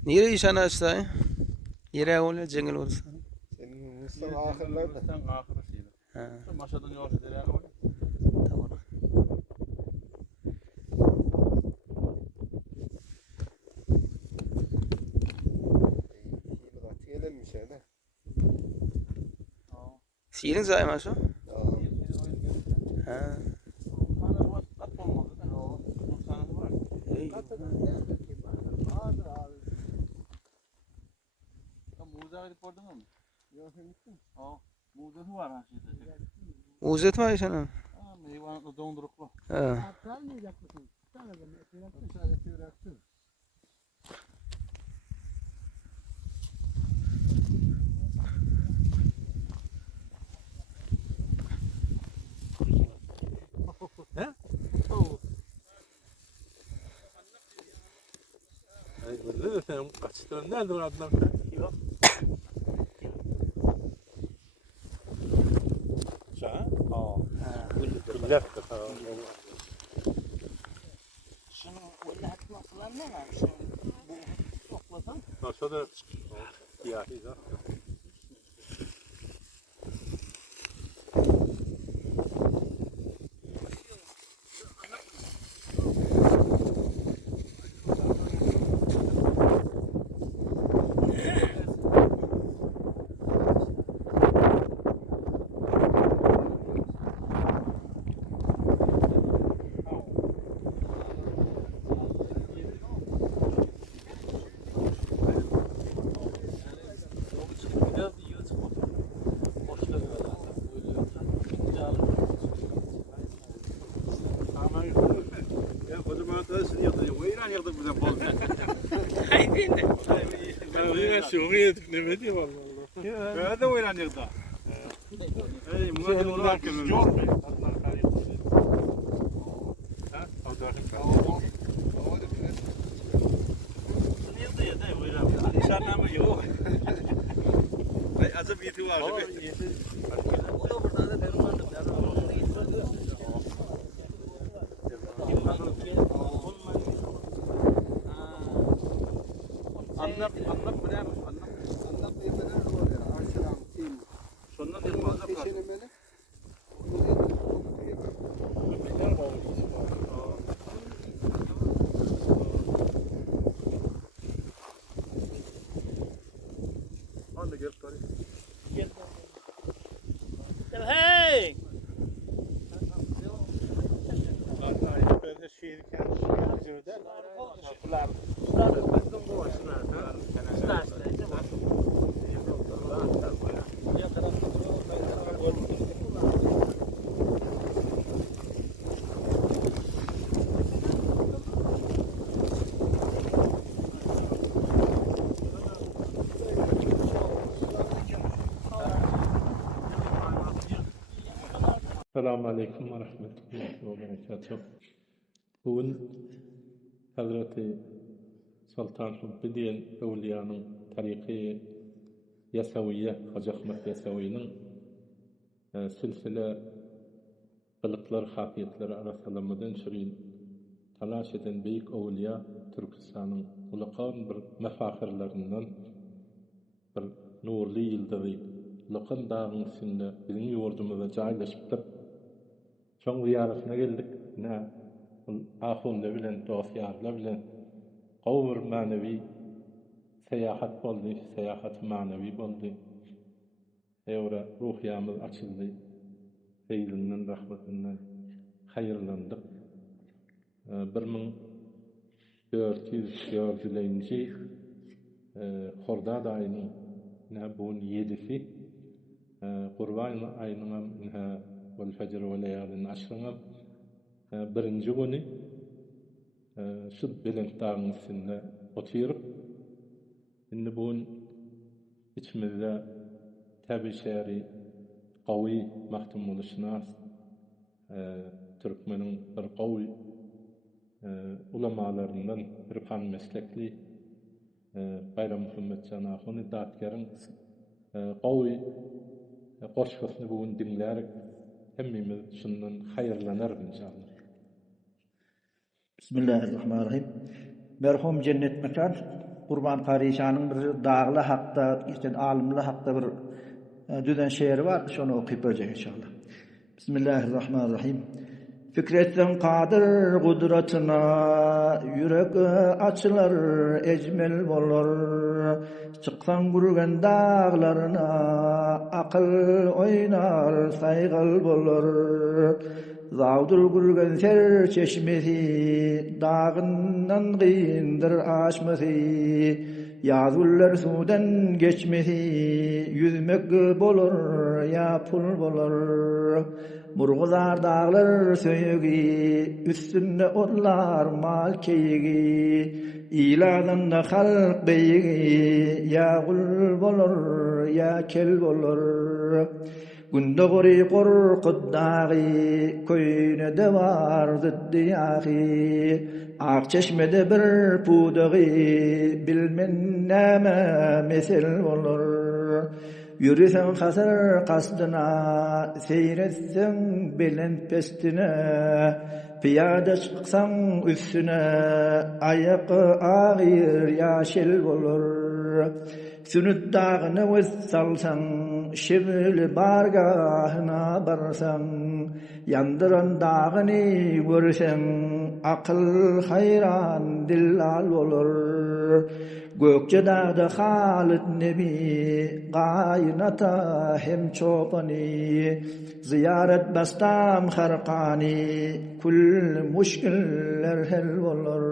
Nere işana açtı? Yere olsa jengel olsa. Senin Mustafa ahirlerde. Sen ahırı şeydi. Ha, Şu maşadan yavaş dereye koy. tamam. Gelinmiş öyle. Şiirin zayma şu. Ha. Bana bu at olmadı da. Bu sana var. Ey. Sen Muğza'ya gidip gördün mü? Yok sen gittin. Muğza'sı var ha şeyde. Uzet var işana. Ha meyvanı donduruklu. Ha. Ay böyle sen kaçtın nerede adnan sen? Yok. Şa? Güzel. Şunu böyle atma falan ne var? Şunu bu toplasan. Nasıl da siyahi da. Şoğuya ne diyor vallahi. Böyle oynanıyor da. Hey, muhabbet olarak yok mu? Ha? O da nerede ya da oynanıyor. İnşallah mı yok? Ay azap yeti var. O da burada da fermandı. Anlap bilen mi? Anlat yemeler var ya. Arşiram, tim. Sondan bir fazla var. Peşinemeli. Hadi gel bari. Hey! Ben de şehir kendisi öder. Kapılar. Stars. Assalamu alaikum wa rahmatullahi wa barakatuh. Bugün Hazreti Sultan Hubbidiyen Evliyanın tarihi Yasaviyye, Hacı Ahmet Yasavi'nin silsile kılıklar, hafiyetleri arasılamadan şirin talaş eden büyük evliya Türkistan'ın ulaqan bir mefahirlerinden bir nurli yıldızı Lokan dağın içinde bizim yurdumuzda caylaşıptır. Çoğun ziyaretine geldik. Ne? Ahunla bilen, dostlarla bilen qawr manevi seyahat boldy, seyahat manevi boldy. Eýra ruhiyamyz açyldy. Feyzinden, rahmetinden hayırlandık. 1400-1400-nji Hordad aýynyň bugun 7-si Qurban aýynyň wal fajr we layalin aşryňa birinji güni şu Belent dağının üstünde oturup indi bugun içimizde tabi şehri qawi mahtum boluşyna Türkmenin bir qawi ulamalarından bir fan meslekli Bayram Muhammed Canahuni datgarın qawi qoşgasyny bugun dinlärek hemmimiz şundan hayırlanar inşallah. Bismillahirrahmanirrahim. Merhum Cennet Mekan Qurban Qarişanyň bir dağly hakda, işte alimli hakda bir düzen şeýeri bar, şonu okyp berjek inşallah. Bismillahirrahmanirrahim. Fikretden qadir gudratyna yürek açylar, ejmel bolar. Çyksan gürgen dağlaryna akyl oýnar, saýgal bolar. Zawdul gürgen ser çeşmesi dağından gyndyr aşmasy. Ýazgullar sudan geçmesi yüzmek bolar ya pul bolar. Murguzar dağlar söýegi üstünde otlar mal keyigi. İladanda halk beyigi ya gul bolar ya kel bolar. Günde gori qorqud dağı köýnede bar ziddiyağı. Akçeşmede bir pudağı bilmen näme mesel bolar. Yürüsen hasar qasdyna seyretsen Belent pestine. Piyada çyksan üstüne ayak ağır yaşel bolar. Sünüt dağını öz salsan şibli bargahyna barsan. Yandıran dağını görsen akıl hayran dillal bolar. Gökçe dağda Halit Nebi gaynata hem çopani. Ziyaret bastam harqani kul muşkiller hel bolar.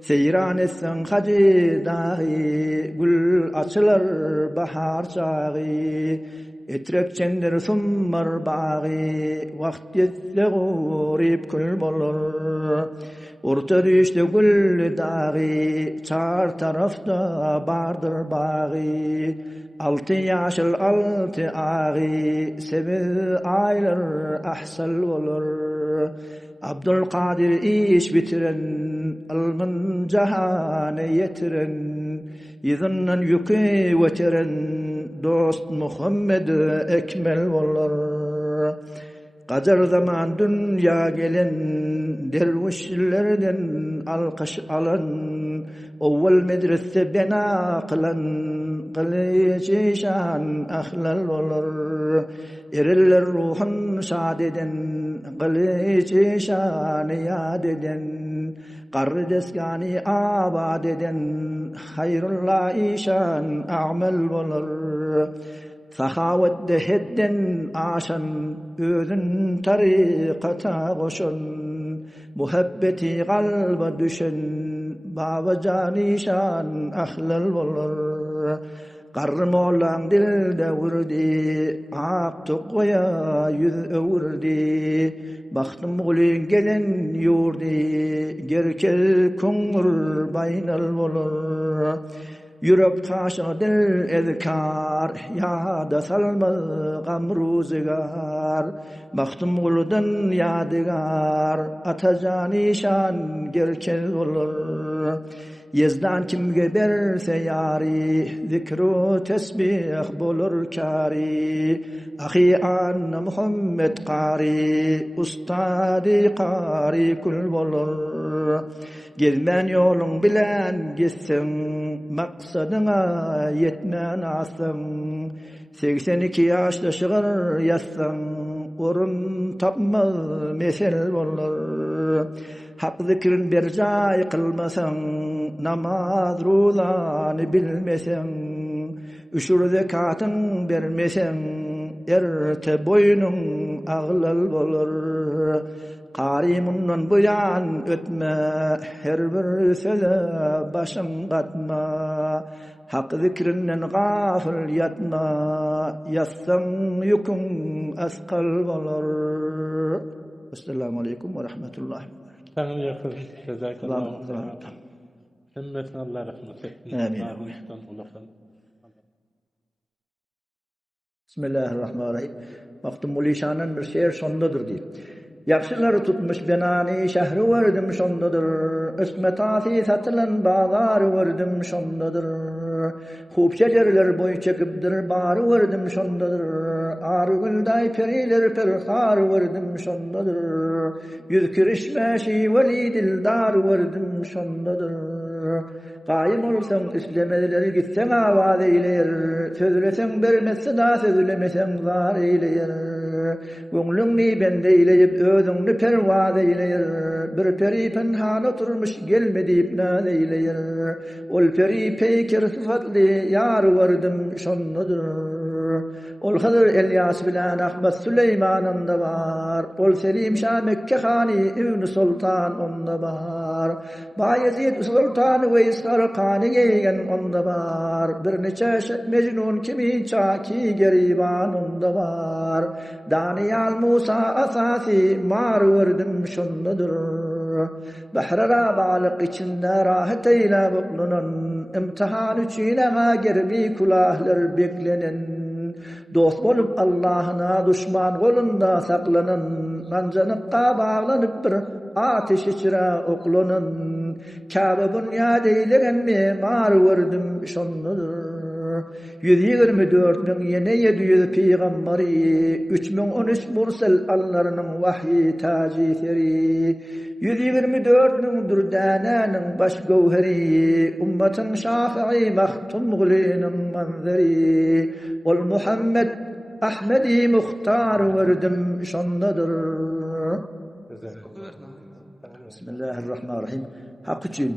Seyran etsen hacı dahi gül açılar bahar çağı. Etrekçendir summar bağı vakt yetse gurip kül bolar. Orta düştü gül dağı çar tarafta bardır bağı. 6 yaşıl 6 ağı sebil aylar ahsal bolar. Abdülkadir iş bitiren almın cahane yetiren. Yızından yükü vetiren dost Muhammed ekmel bolar. Qacar zaman dünya gelen dervişlerden alqış alan. Awwal medrese bina qılan qılıçişan ahlal bolar. Eriller ruhun şad eden qılıçişan yad eden. Qarrideskani abad eden hayrullah işan a'mal bolar. Sahavet deheden aşan özün tariqata goşun. Muhabbeti qalba düşen baba canişan ahlal bolar. Qarmolan dilde urdi aq tuqya yüz öwrdi. Baxtım gülün gelen yurdi gerkel köngül baynal bolar. Yürek taşa dil ezkar, yada salmal gam ruzigar. Maktum guldan yadigar, atacani şan gerkel olur. Yezdan kimge berse yari, zikru tesbih bulur kari. Ahi anna Muhammed qari, ustadi qari kul bulur. Gezmen yolun bilen gitsin, maksadına yetmen asın. 82 yaşta şığır yatsın, orun tapmaz mesel olur. Hak zikrin bir cay kılmasın, namaz ruzanı bilmesen. Üşür zekatın vermesen, erte boynun ağlal olur. Qarimundan buyan ötme, her bir söze başın qatma. Hak zikrinden gafil yatma, yatsan yukun asqal olur. Esselamu aleyküm ve rahmetullahi. Sana yakın. Cezakallahu Allah'a khairan. emanet. Hemmetine Allah rahmet etsin. Amin. Ağabeyden ulaşan. Bismillahirrahmanirrahim. Maktum Mulişan'ın bir şiir sondadır diye. Yakşıları tutmuş benani şehri verdim şondadır. Üsmetasi satılan bağlar verdim şondadır. Hub şecerler boy çekipdir bağır verdim şondadır. Ağrı gülday periler perhar verdim şondadır. Yüz kirişmeşi veli dildar verdim şondadır. Qaim olsam islemediler gitsen avaz eyler. Sözlesen vermezse da sözlemesen zar eyler. Gönlümni bende eyleyip özüngni pervaz eyler. Bir peri penhan oturmuş gelmedip naz eyler. Ol peri peykir sıfatlı yar verdim şondadır. Ol Hızır Elyas bilen Ahmet Süleyman'ın da var. Ol Selim Şah Mekke Hani İbn Sultan onda var. Bayezid Sultan Veys Sarkani geygen onda var. Bir neçe Mecnun kimi çaki geriban onda var. Daniyal Musa asasi mar verdim şundadır. Bahrara balık içinde rahat eyle buklunan. İmtihan üçüne gerbi kulahlar beklenen. Dost bolup Allah'ına düşman kolunda saklanan. Mancanıkka bağlanıp bir ateş içire oklanın. Kabe bunyad eyleyen mimar verdim şonludur. 124 bin yine 700 peygamberi, 3013 mursel allarının vahyi taciteri. 124 bin dürdananın baş gevheri, ummetin şafi'i mahtum gulinin manzeri. Ol Muhammed Ahmedi muhtar verdim şondadır. Bismillahirrahmanirrahim. Hak için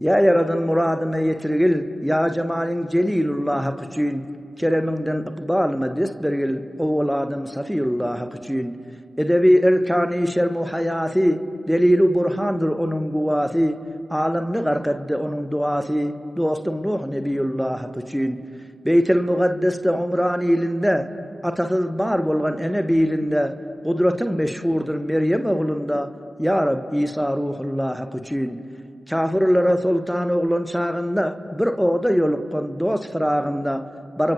ya yaradan muradıma yetirgil, ya cemalin celilullah hak için, kereminden ikbalıma dest bergil, oğuladım safiyullah hak için. Edebi erkani şermu hayati, delilu burhandır onun guvasi, alemni garkadde onun duası, dostum Nuh Nebiyullah hak için. Beyt-el Mugaddes'te Umrani ilinde, atasız bar bolgan enebilinde, kudretin meşhurdur Meryem oğlunda, ya Rab İsa ruhullah hak için. Kafirlere sultan oğlun çağında, bir oda yoluqqan dost firağında,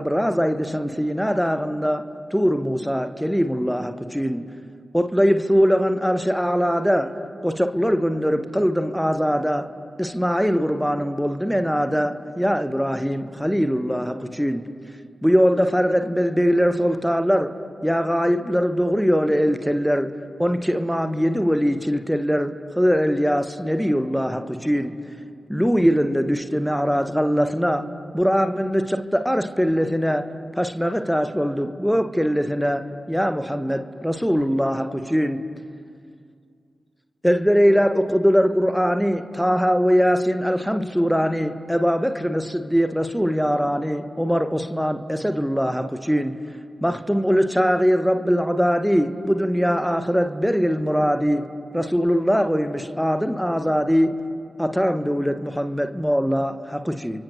biraz aydı Şamsina dağında, Tur Musa Kelimullah hak için. Otlayıp suğlagan arş-ı a'lada, koçaklar gönderip kıldın azada, İsmail kurbanın boldu menada, ya İbrahim Halilullah hak için. Bu yolda fark etmez beyler sultanlar, ya gayipler doğru yolu elteller, 12 imam 7 veli çilteller, Hızır Elyas Nebiyullah hak için. Lu yılında düştü Mi'raç gallasına, Burak'ın çıktı arş pellesine, taşmağı taş oldu gök kellesine, ya Muhammed Resulullah hak için. Ezbereyle okudular Kur'an'ı, Taha ve Yasin Elhamd surani, Ebu Bekir Sıddık Resul yarani, Umar Osman Esedullah hak için. Mahtum ulu çağır Rabbil abadi, bu dünya ahiret bergil muradi, Resulullah koymuş adın azadi, atam devlet Muhammed Molla hak için.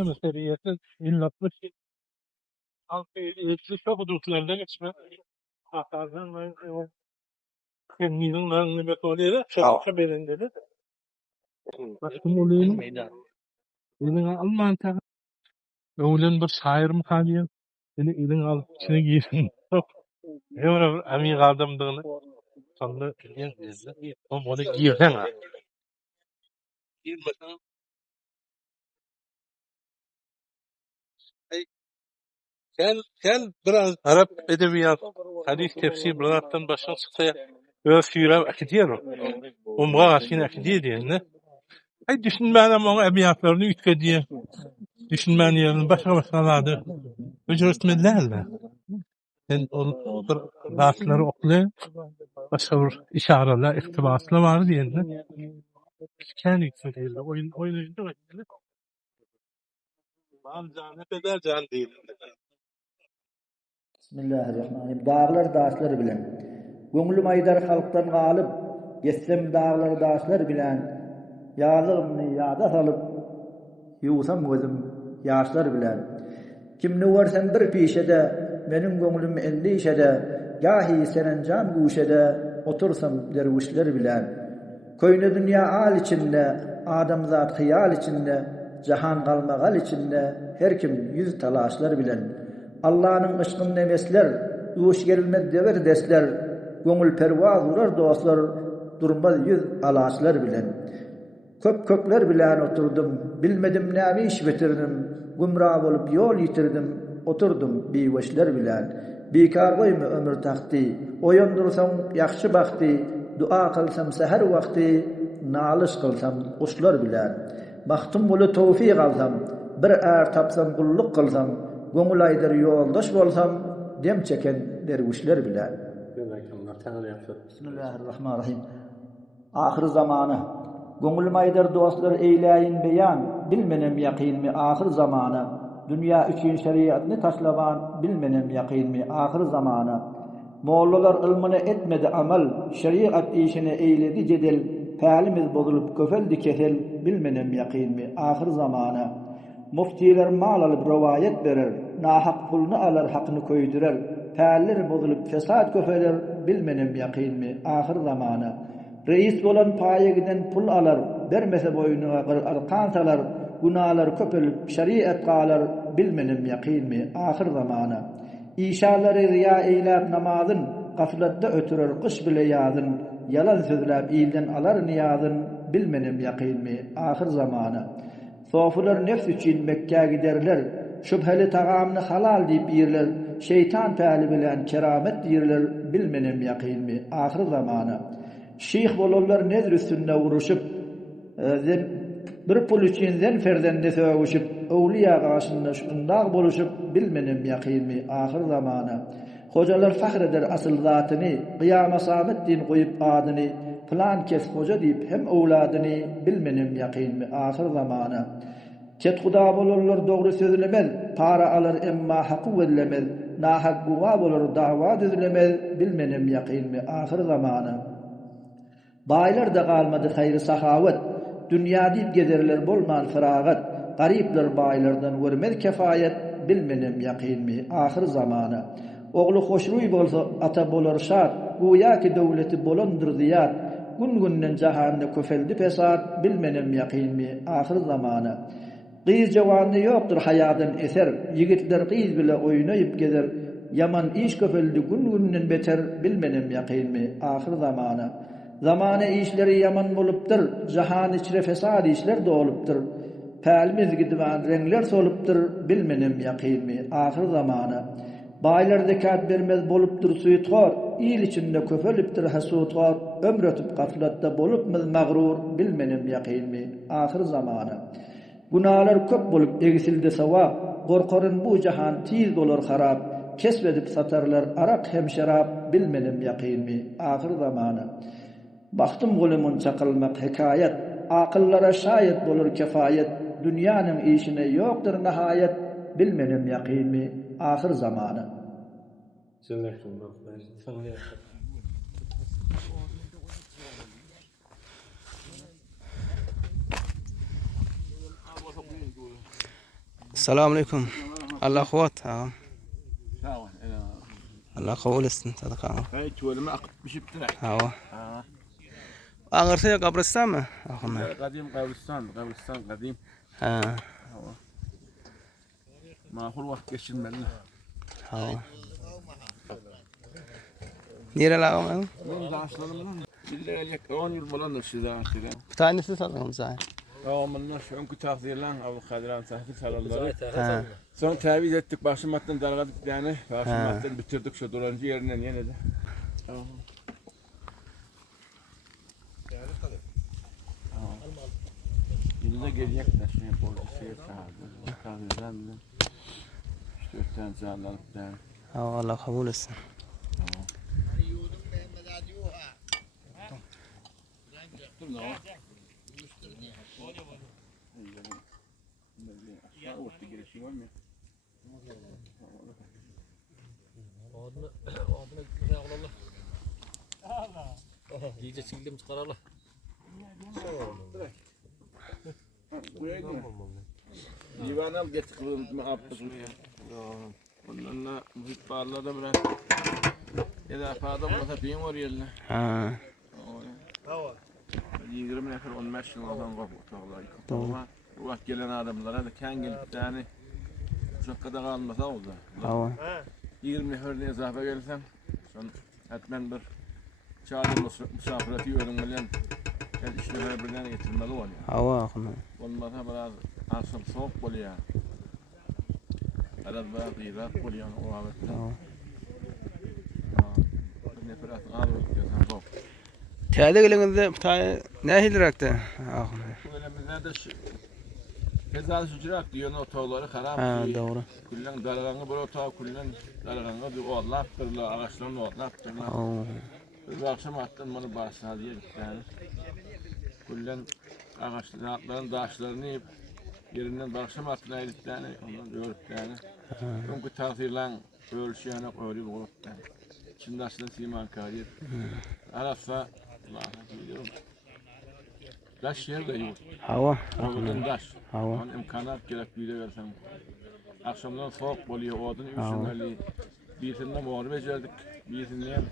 Ama seriyeti illatlı şey. Halkı eğitim çok uduklardan geçme. Hakardan ben kendinin lan ne metoduyla çok belirledi. Başka olayım. Elin alman ta. Öğlen bir şair mi kalıyor? Seni elin alıp içine giysin. Hemen ami kaldımdığını. Sonra en izle. O bunu giysen ha. Giy bakalım. Sen biraz Arap edebiyat, hadis, tefsir, buralardan başın çıksa öyle sürüp akıtıyor. Umğa aşkın akıtıyor diye ne? Ay düşünmeden ama edebiyatlarını ütkediyor. Düşünmen yerine başka alanlarda ücretmedilerle. Sen o dersleri okuyun. Başka bir işareler, iktibaslar var diye ne? Kendi içinde oyuncu var. Bazı ne kadar can değil. Bismillahirrahmanirrahim. Dağlar daşlar bilen. Göňlüm aýdar halkdan galyp, geçsem dağlar daşlar bilen. Ýalygymny ýada salyp, ýuwsam gözüm ýaşlar bilen. Kimni görsem bir pişede, meniň göňlüm ellişede, gahi serenjam guşede, otursam derwişler bilen. Köýne dünýä al içinde, adamzat hyýal içinde, jahan galmagal içinde, her kim yüz talaşlar bilen. Allah'ın ışkın nemesler, uş gelmez dever desler, göňül perwaz urar dostlar, durmaz yüz alaşlar bilen. Köpkökler bilen oturdum, bilmedim näme iş bitirdim, gumra bolup yol yitirdim, oturdum biweşler bilen. Bekar goýma ömür takdy, oýandursam ýaxşy bakdy, dua kılsam seher vakti, nalış kılsam kuşlar bilen. Baxtım bolu tawfiq alsam, bir tapsam kulluk kılsam, göňül aýdyr ýoldaş bolsam, dem çeken derwişler bilen. Bismillahirrahmanirrahim. Ahir zamanı. Göňül aýdyr dostlar eýläýin beýan, bilmenem ýaqynmy ahir zamanı. Dünýä üçin şeriatny taşlawan, bilmenem ýaqynmy ahir zamanı. Mollalar ilmini etmedi amal, şeriat işine eyledi cedel, pälimiz bozulup köfeldi kehel, bilmenem ýaqynmy ahir zamanı. Muftiler mal alıp rivayet berer, nahak pulunu alar hakını köýdürer, pällir bozulup fesat köfeler, bilmenem ýaqynmy ahir zamanı. Reis bolan paýa giden pul alar, bermese boynuğa arkan salar, gunalar köpelip şeriat galar, bilmenem ýaqynmy ahir zamanı. İşalary riya eýläp namazyn, gaflatda ötürer kış bile ýazyn, yalan sözläp ýyldan alar niýazyn, bilmenem ýaqynmy ahir zamanı. Sofular nefs üçin Mekke'ye giderler, şüpheli tagamny halal diýip ýerler, şeytan täli bilen keramet diýerler, bilmenem ýaqynmy ahir zamanı. Şeyh bolanlar nezr üstünde uruşup, bir pul üçin zenferdende söwüşüp, öwliýa gaşynda şundag boluşup, bilmenem ýaqynmy ahir zamanı. Hojalar fahr eder asyl zatyny, Qiyama Sametdin goýup adyny, plan kes hoja diýip hem owladyny, bilmenem ýaqynmy ahir zamanı. Ket huda bolanlar dogry sözlemez, para alır emma haky verilemez, nahak guwa bolar dawa düzülemez, bilmenem ýaqynmy ahir zamanı. Baýlar da galmady haýry sahawat, dünýä diýip gezerler bolman firagat, garipler baýlardan görmez kefayet, bilmenem ýaqynmy ahir zamanı. Ogly hoşruý bolsa ata bolar şat, goýa ki döwleti bolandyr ziyat, gün-günden jahanda köfeldi pesat, bilmenem ýaqynmy ahir zamanı. Gyz jawany ýokdur hayadan eser, yigitler gyz bile oýnaýyp gezer, yaman iş köfeldi gün-günden beter, bilmenem ýaqynmy ahir zamanı. Zamane işleri yaman bolupdyr, jahan içre fesad işler dolupdyr. Pälimiz gidýän reňler solupdyr, bilmenem ýaqynmy ahir zamanı. Baýlar zekat bermez bolupdyr suýtgar, il içinde köfelipdir hasutgar, ömür ötüp gaflatda bolupmyz magrur, bilmenem ýaqynmy ahir zamanı. Gunalar köp bolup egisildi sawa, gorkaryn bu jahan tiz bolar harap, kesbedip satarlar arak hem şarap, bilmenem ýaqynmy ahir zamanı. Baxtım golumun çakılmak hikayet, akıllara şayet bolur kefayet, dünyanın işine yoktur nihayet, bilmenem ýaqynmy ahir zamanı. Selamun aleyküm. Allah kuvvet. Ha. Sağ ol. Allah kabul etsin sadaka. Hey çölüme akıp pişip direkt. Ha. Ha. Ağırsa kabristan mı? Ahmet. Kadim kabristan kadim. Ha. Makul vakit geçirmeli. Ha. Nere lağım? Benim daşlarımdan billahi 10 yıl falan da size artık. Bir tanesi salalım zaten. Ağamınlar şu önkü tahzirlan Abdülkadir'an tahzir salalları. Ha. Sonra teviz ettik başımattan dargadık yani. Başımattan bitirdik şu durancı yerinden yine de. Tamam. Yine gelecekler şey polisiye tahzir. Tahzirden de. İşte öten canlanıp yani. Ha, Allah kabul etsin. İyice sildim çıkaralım. Divanam getirdim mi apız buraya. Onlarla müzik bağlarda biraz. Ya da adam olsa bin var yerine. Ha. 20 nefer 15 yıl adam var bu otağlar. Bu vakit gelen adamlara da kendi gelip yani çok kadar kalmasa oldu. Ha. 20 nefer ne izafe gelsem son etmen bir çağrı misafirati öğrenmeliyen el işleri birden getirmeli oluyor. Ha, Ahmet. Olmasa biraz asıl soğuk oluyor. Arada biraz iyirak oluyor o vakit. Ha. Nefer ağır diyorsan bu. Teyze gelinizde bir tane ne hidraktı? Ahmet. Öyle de Tezal sucurak diyor otağları harap. Ha, doğru. Kullan darağını bir otağı kullan darağını bir oğlattırlar, ağaçlarını oğlattırlar. Ha. Bir akşam attım bunu başına diye yani. Kullan ağaçların daşlarını yiyip yerinden akşam attığına edip yani ondan örüp yani. Çünkü tahzirlan ölüşüyene öyle bir olup yani. Şimdi aslında siman kariyer. Arafsa Allah'a biliyorum. Daş yer de yok. Hava. Oradan daş. Hava. Onun imkanat gerek bir de versen. Akşamdan soğuk oluyor, odun üşümeli. Birisinde mağrı becerdik, birisinde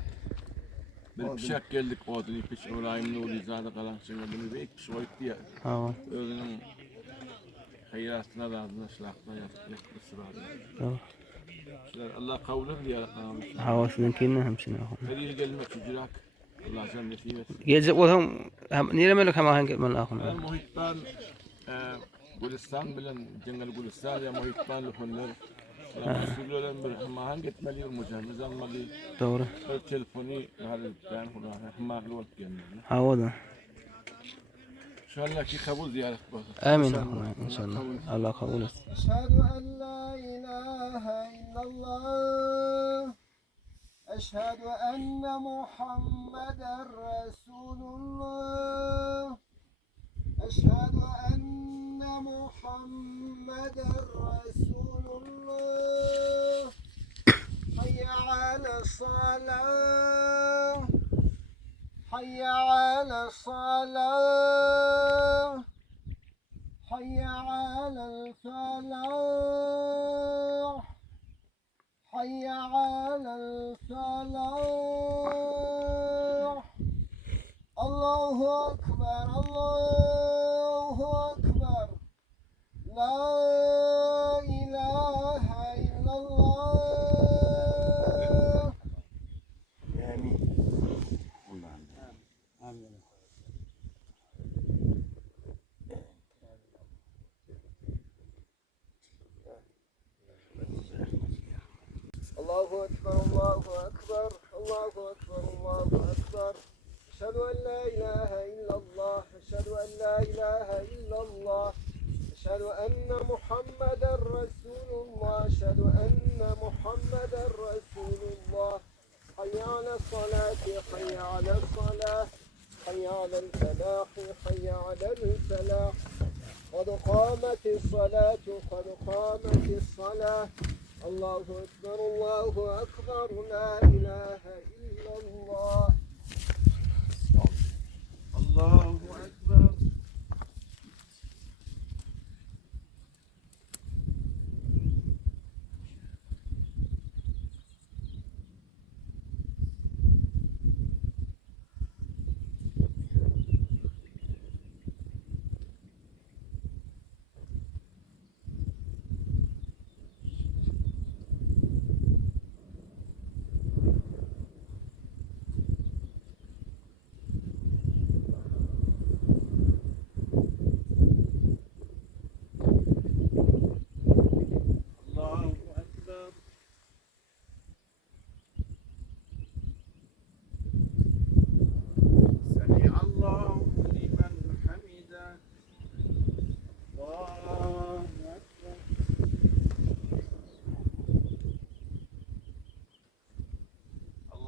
bir pişak geldik odun ipiç, orayımda oluyor zaten kalan şimdi bunu bir ekmiş koyup diye. Hava. Özünün hayır aslında da adına şılakta yaptık sırada. Allah kavlur diye Allah'ım. Hava sizinkinin hemşine. Hediye gelmek çocuk. Allah sen nasip etsin. Gelecek olsam nere melek hem hangi melek Ahmet. Ben muhittan Gülistan bilen Cengal Gülistan ya muhittan lüfunlar. Sürülen bir hamahan gitmeli mucamiz almalı. Doğru. Bir telefonu halden kulağına hamahan olup gelmeli. Hava da. İnşallah ki kabul ziyaret bu. Amin Ahmet inşallah. Allah kabul etsin. أشهد أن لا إله إلا الله أشهد أن محمدا رسول الله أشهد أن محمدا رسول الله حي على الصلاة حي على الصلاة حي على الفلاح حي على الفلاح الله أكبر الله أكبر لا إله إلا الله الله أكبر الله أكبر الله أكبر الله أكبر أشهد أن لا إله إلا الله أشهد أن لا إله إلا الله أشهد أن محمدا رسول الله أشهد أن محمدا رسول الله حي على الصلاة حي على الصلاة حي على الفلاح حي على الفلاح قد قامت الصلاة قد قامت الصلاة الله أكبر الله أكبر لا إله إلا الله الله أكبر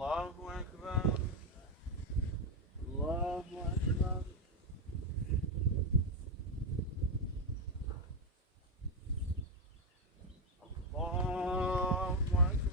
Allahu Ekber. Allahu Ekber. Allahu Ekber.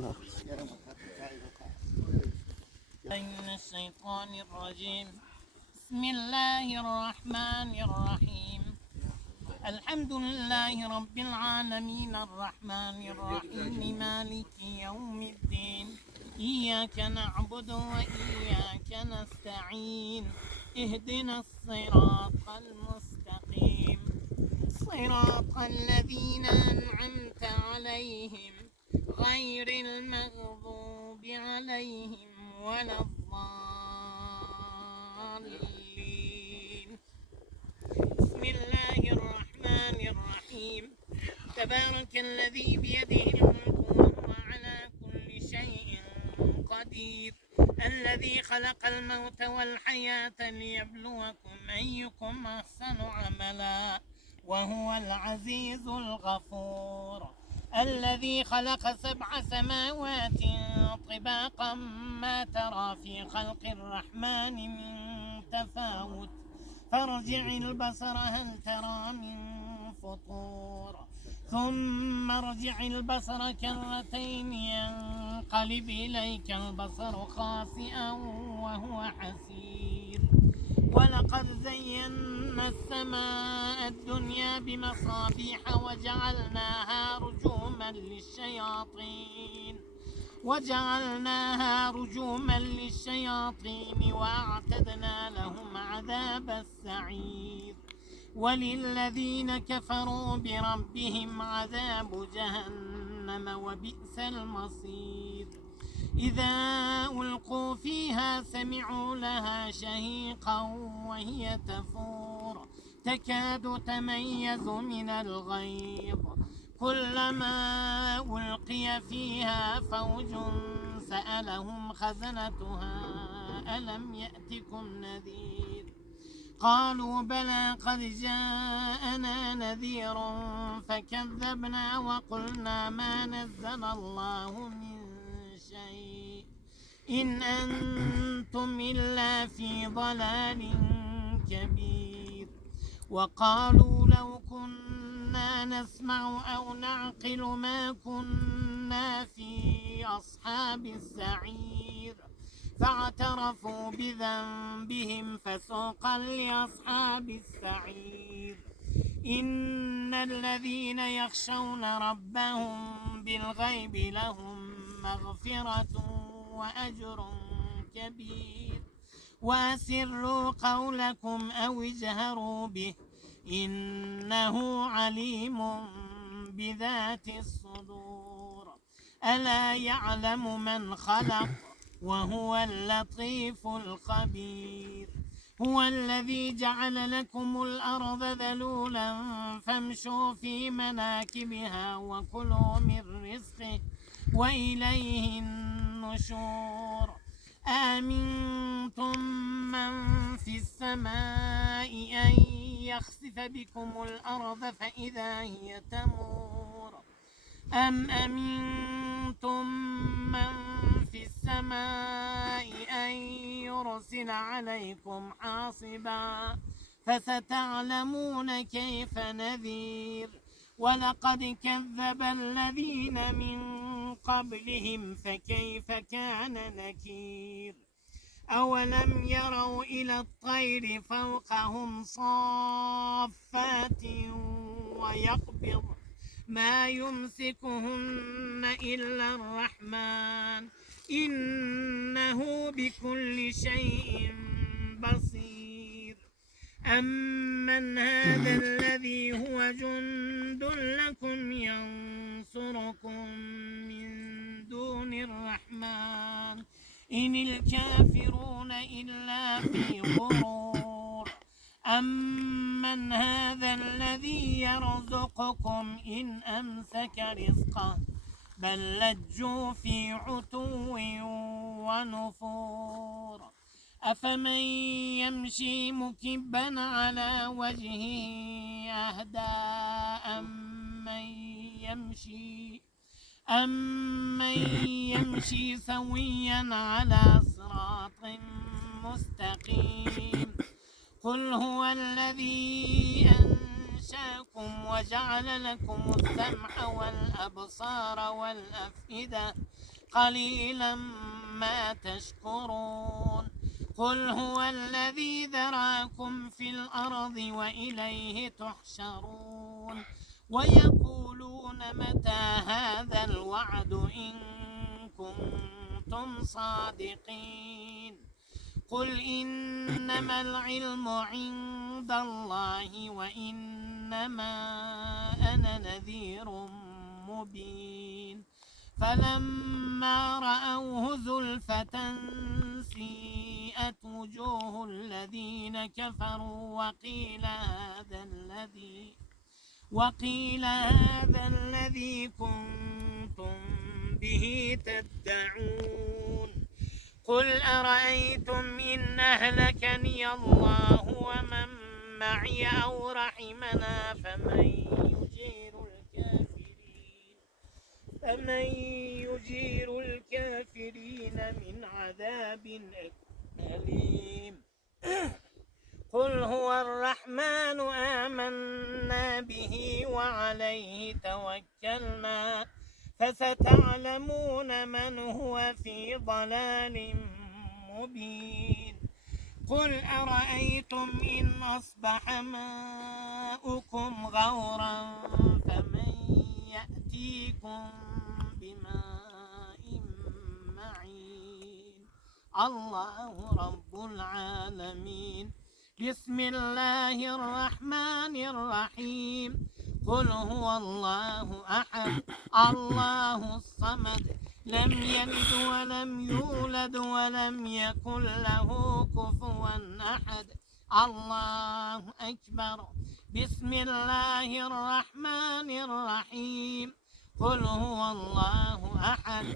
من الشيطان الرجيم. بسم الله الرحمن الرحيم. الحمد لله رب العالمين الرحمن الرحيم مالك يوم الدين. إياك نعبد وإياك نستعين. اهدنا الصراط المستقيم صراط الذين أنعمت عليهم غير المغضوب عليهم ولا الضالين. بسم الله الرحمن الرحيم. تبارك الذي بيده الملك وهو على كل شيء قدير. الذي خلق الموت والحياة ليبلوكم أيكم أحسن عملا وهو العزيز الغفور. الذي خلق 7 سماوات طباقا ما ترى في خلق الرحمن من تفاوت فارجع البصر هل ترى من فطور ثم ارجع البصر كرتين ينقلب إليك البصر خاسئا وهو حسير. ولقد زينا السماء الدنيا بمصابيح وجعلناها رجوما للشياطين وأعتدنا لهم عذاب السعير. وللذين كفروا بربهم عذاب جهنم وبئس المصير. إذا ألقوا فيها سمعوا لها شهيقا وهي تفور تكاد تميز من الغيظ. كلما ألقي فيها فوج سألهم خزنتها ألم يأتكم نذير قالوا بلى قد جاءنا نذير فكذبنا وقلنا ما نزل الله من شيء إن أنتم إلا في ضلال كبير. وقالوا لو كنا نسمع أو نعقل ما كنا في أصحاب السعير فاعترفوا بذنبهم فسوقا لأصحاب السعير. إن الذين يخشون ربهم بالغيب لهم مغفرة وأجر كبير. وأسروا قولكم أو اجهروا به إنه عليم بذات الصدور. ألا يعلم من خلق وهو اللطيف الخبير. هو الذي جعل لكم الأرض ذلولا فامشوا في مناكبها وكلوا من رزقه وإليه النشور. آمنتم من في السماء أن يخسف بكم الأرض فإذا هي تمور أم أمنتم من في السماء أن يرسل عليكم حاصبا فستعلمون كيف نذير. ولقد كذب الذين من قبلهم فكيف كان نكير. أولم يروا إلى الطير فوقهم صافات ويقبض ما يمسكهن إلا الرحمن إنه بكل شيء بصير. أمن هذا الذي هو جند لكم ينصركم من دون الرحمن إن الكافرون إلا في غرور. أمن هذا الذي يرزقكم إن أمسك رزقه بل لجوا في عتو ونفور. أفمن يمشي مكبا على وجهه أهدى أمن يمشي سويا على صراط مستقيم. قل هو الذي أنشأكم وجعل لكم السمع والأبصار والأفئدة قليلا ما تشكرون قل هو الذي ذراكم في الأرض وإليه تحشرون ويقولون متى هذا الوعد إن كنتم صادقين قل إنما العلم عند الله وإنما أنا نذير مبين فلما رأوه زلفة سيئت وجوه الذين كفروا وقيل هذا الذي كنتم به تدعون قل أرأيتم إن أهلكني الله ومن معي أو رحمنا فمن يجير الكافرين من عذاب أليم قل هو الرحمن آمنا به وعليه توكلنا فستعلمون من هو في ضلال مبين قل أرأيتم إن أصبح ماؤكم غورا فمن يأتيكم بماء معين الله رب العالمين بسم الله الرحمن الرحيم قل هو الله أحد الله الصمد لم يلد ولم يولد ولم يكن له كفوا أحد الله أكبر بسم الله الرحمن الرحيم قل هو الله أحد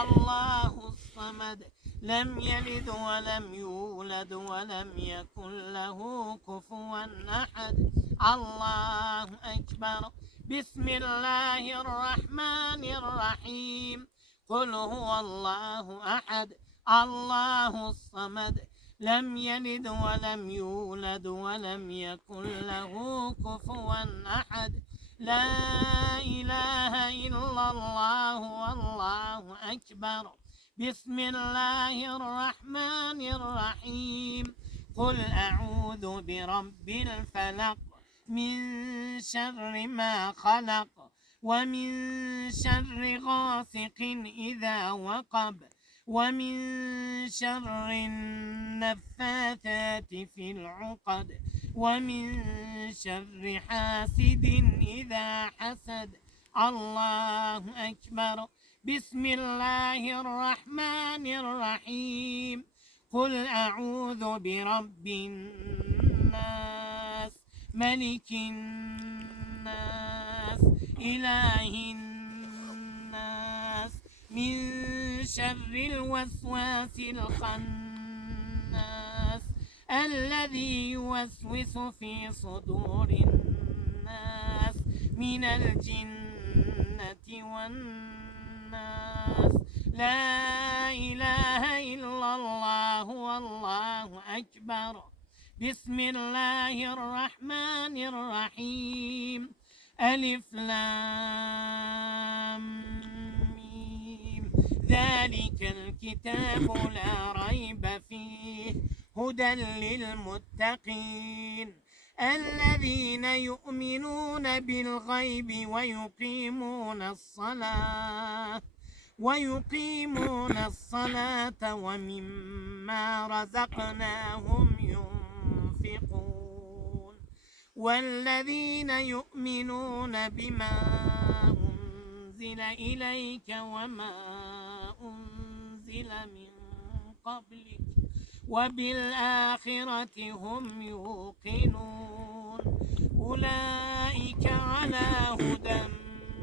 الله الصمد لم يلد ولم يولد ولم يكن له كفوا أحد الله أكبر بسم الله الرحمن الرحيم قل هو الله أحد الله الصمد لم يلد ولم يولد ولم يكن له كفوا أحد لا إله إلا الله والله أكبر بسم الله الرحمن الرحيم قل أعوذ برب الفلق من شر ما خلق ومن شر غاسق إذا وقب ومن شر النفاثات في العقد ومن شر حاسد إذا حسد الله أكبر بسم الله الرحمن الرحيم قل أعوذ برب الناس ملك الناس إله الناس من شر الوسواس الخناس الذي يوسوس في صدور الناس من الجنة والناس لا إله إلا الله والله أكبر بسم الله الرحمن الرحيم ألف لام ميم ذلك الكتاب لا ريب فيه هدى للمتقين الذين يؤمنون بالغيب ويقيمون الصلاة ومما رزقناهم ينفقون والذين يؤمنون بما أنزل إليك وما أنزل من قبلك وبالآخرة هم يوقنون أولئك على هدى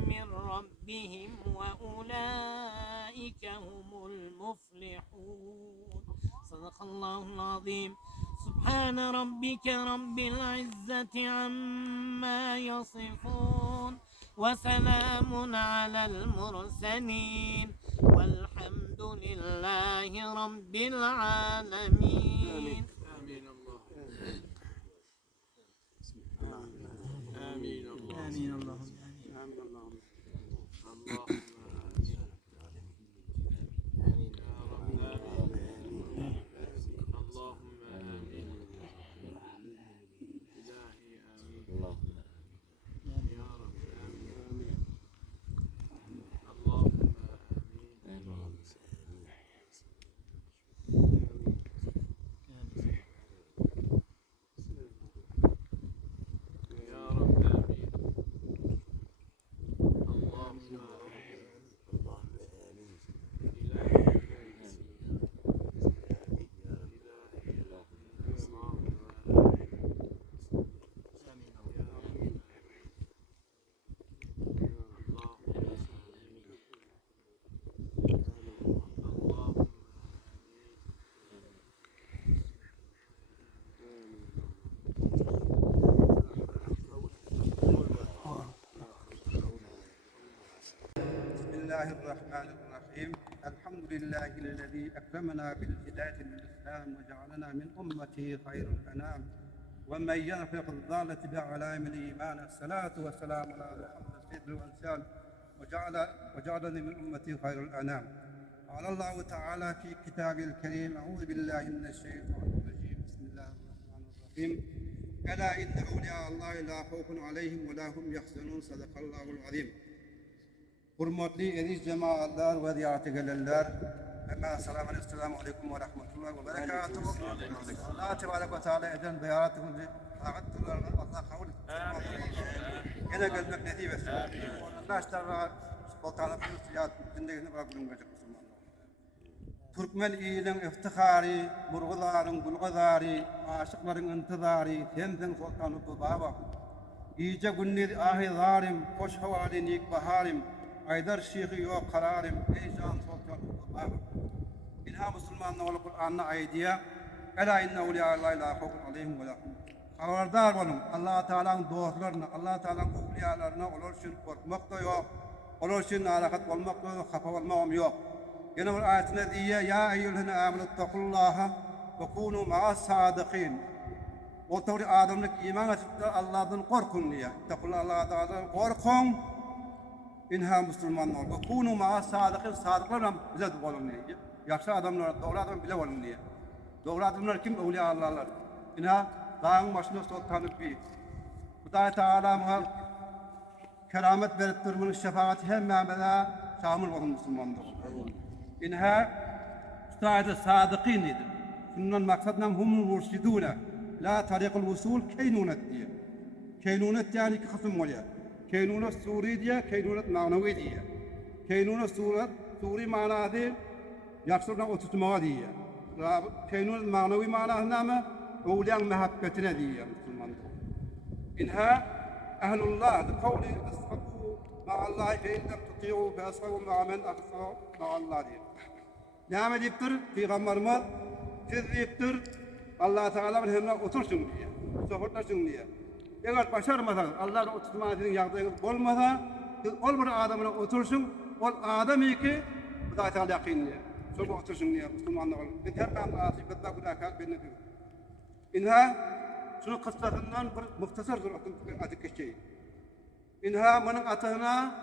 من ربهم وأولئك هم المفلحون صدق الله العظيم سبحان ربك رب العزة عما يصفون وسلام على المرسلين والحمد لله رب العالمين آمين الله آمين الله آمين الله آمين الله الله الرحمن الرحيم الحمد لله الذي أكرمنا بالهداية للإسلام وجعلنا من أمته خير الأنام ومن ينفق الضالة بعلام الإيمان الصلاة والسلام على محمد سيد الإنسان وجعلني من أمتي خير الأنام. قال الله تعالى في كتابه الكريم أعوذ بالله من الشيطان الرجيم بسم الله الرحمن الرحيم ألا إن أولياء الله لا خوف عليهم ولا هم يحزنون صدق الله العظيم. Hurmatly eriz cemaatler ve ziyarete gelenler, Esselamu Aleyküm ve Rahmetullahi ve Berekatuhu. Allah Tebarek ve Teala eden ziyaretimizi taattılar ve Allah kabul etsin. Yine gelmek nasip etsin. Allah işlerine sultanı ziyaret zindegini bırakın verecek Müslümanlar. Türkmen iyiliğin iftihari, murguların bulgazari, aşıkların intizari, senden sultanı bu baba. İyice günleri ahi zalim, hoş havali nik baharim, Aydar şeyhi yok kararım, ey can sultan baba. İlha Müslümanlar ve Kur'an'na aydiye, Ela inne evliya Allah la khawfun aleyhim ve la hum. Haberdar olun, Allah Teala'nın dostlarına, Allah Teala'nın evliyalarına olur için korkmak da yok, olur için alakat olmak da yok, kafa olmam yok. Yine bir ayetine diye, ya eyyühüne amenettakullaha ve kunu ma'as sadiqin. O tevri adamlık iman etip Allah'tan korkun diye. Tekullah Allah'tan korkun. İnha Müslümanlar. Ve kunu ma'as sadiqin. Sadıklarla bize olun diye. Yakşı adamlar, doğru adam bile olun diye. Doğru adamlar kim? Evliya Allah'lar. İnha dağın başında sultanlık bir. Hüdayi Teala'mı keramet verip durmanın şefaati hem mehmede şamil olun Müslümanlar. İnha müstahide sadıkin idi. Bunun maksadından humul murşidune. La tarikul vusul keynunet diye. Keynunet yani iki kısım oluyor. Keynunet suri diye, keynunet manavi diye. Keynunet suri manası yakşırına oturtmağa diye. Keynunet manavi manası mı? Evliyan mehabbetine diye Müslümanlar. İnha ehlullah kavli ashabu ma'allahi fe illem tuti'u fe ashabu ma'amen aksav ma'allah diye. Devam ediptir Peygamberimiz siz deyiptir Allah Teala bir hemle otursun diye, sohbetleşsin diye. Eğer başarmasanız, Allah'ın oturtmanızın yardımcınız olmasa, siz ol bir adamına otursun, ol adam iyi ki Allah Teala yakin diye. Sonra otursun diye, Müslümanlar olun. Biz hep ben asibetler günahkar benimle diyor. İnha, şunun kıssasından bir muhtasar suratın adı geçeyim. İnha, bunun atağına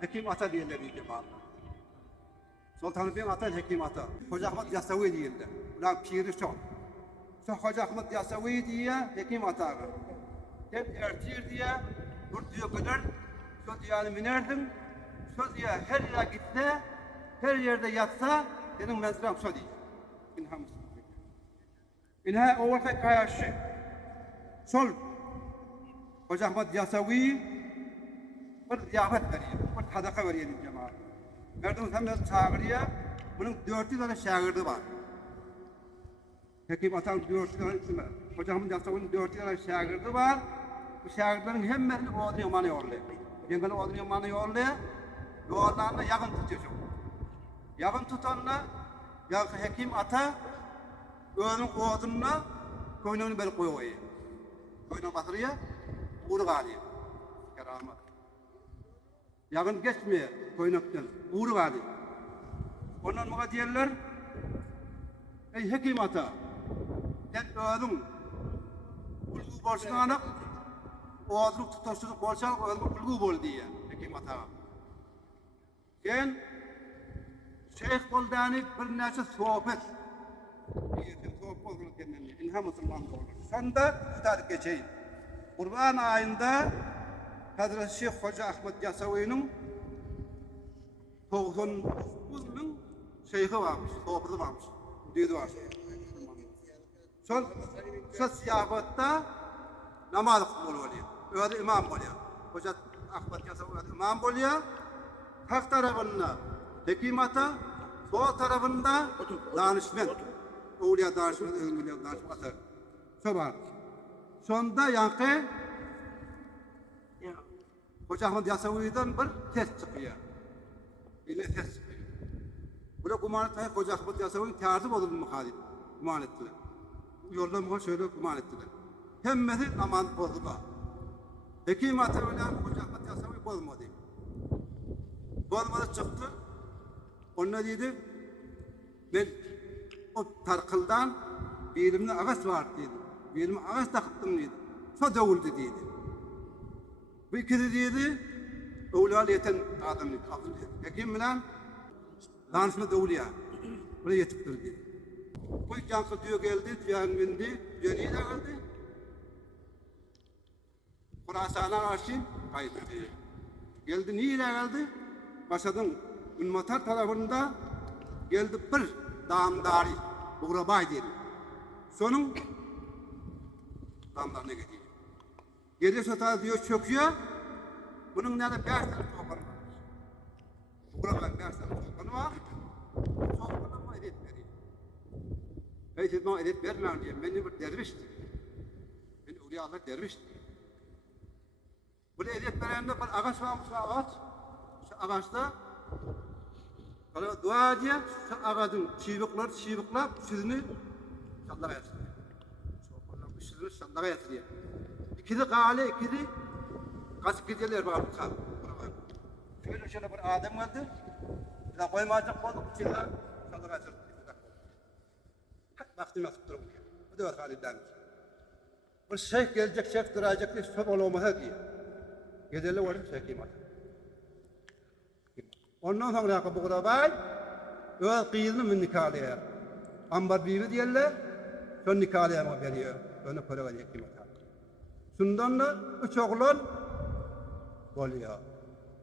Hekim Ata diyorlar bir cemaat. Sultanı Bey'in ata Hekim Ata. Hoca Ahmet Yasavi diyorlar. Ulan piri çok. Hoca Ahmet Yasavi diye Hekim Ata. Hep ertir diye dur diyor kadar. Şu diyarı minerdim. Şu diye her yere gitse, her yerde yatsa benim menzilim şu diye. İnha Müslüman. İnha o vakit kayaşı. Sol. Hoca Ahmet Yasavi bir ziyafet veriyor. Bir sadaka veriyor cemaat. Merdan hem çağırıyor. Bunun 400 tane şagirdi var. Hekim Atan 400 tane ismi. Hocamın Yasavi'nin 400 tane şagirdi var. Bu şagirdlerin hemmesini o adını yamanı yorluyor. Yengeli o adını yamanı yorluyor. Doğrularına yakın tutuyor. Yakın tutanla Hekim Ata özünün o adına koynunu böyle koyuyor. Koyuna batırıyor. Uğru alıyor. Keramet. Yakın geçmiyor koynaktan. Uğru alıyor. Ondan bana diyorlar ey Hekim Ata sen özün kulgu borçlu anak o adını tutarsızlık borçlu özün kulgu bol diye Hekim Ata. Sen Şeyh Boldani bir neçe sohbet sohbet kendine İnha Müslüman olur. Sonunda tutar geçeyim. Kurban ayında Hazreti Şeyh Hoca Ahmet Yasavi'nin 99'un şeyhi varmış, sohbeti varmış, düğünü var. Şu siyahatta namaz kılıyor oluyor, öyle imam oluyor. Hoca Ahmet Yasavi öyle imam oluyor. Hak tarafında Hekim Ata, sol tarafında danışman. Evliya danışman, evliya danışman Ata. Şu var. Sonunda yankı Hoca Ahmet Yasavi'den bir test çıkıyor. Bir test çıkıyor. Burada kuman ettiler, Hoca Ahmet Yasavi'nin tertip olur mu hadi? Kuman ettiler. Yoldan bana şöyle kuman ettiler. Hemmeti aman bozdular. Hekim Ata öyle Hoca Ahmet Yasavi bozmadı. Bozmadı çıktı. Onunla dedi, ben o tarkıldan bir elimde ağaç var dedi. Bir elime ağaç takıttım dedi. Sonra dövüldü dedi. Bu ikisi dedi, oğlan yeten adam dedi. Hekim bilen dansına dövülüyor. Buraya yetip durdu dedi. Bu yankı diyor geldi, tüyan bindi, tüyaniye de geldi. Kurasana karşı kaydı dedi. Geldi, niye geldi? Başadın Ünmatar tarafında geldi bir damdari, Uğrabay dedi. Sonun damlarına gidiyor. Gece sotağı diyor çöküyor, bunun nerede 5 tane çobanı var. Uğrabay 5 tane çobanı var. Çobanı ama edet veriyor. Ben siz bana edet vermem diye, ben bir derviştim. Ben Uluya Allah derviştim. Burada edet verende bir ağaç varmış, ağaç. Şu ağaçta kana dua ediyor, şu ağacın çivikler, süzünü şallara yatırıyor. Çobanın süzünü şallara yatırıyor. İkili kale, ikili kaç gidiyorlar var bu kal. Şöyle bir adam geldi, bir de koymacak oldu, bu çiller şallara yatırıyor. Vaktim yatıp durum. Bu da var Halid'den. Bir şeyh gelecek, şeyh duracak diye söp olamadı diye. Giderler var, şeyh imat. Ondan sonra bu Uğrabay öz kıyını mı nikahlıya? Ambar bibi diyorlar, son nikahlıya mı veriyor? Onu para verecek kim atar. Şundan da 3 oğlan oluyor.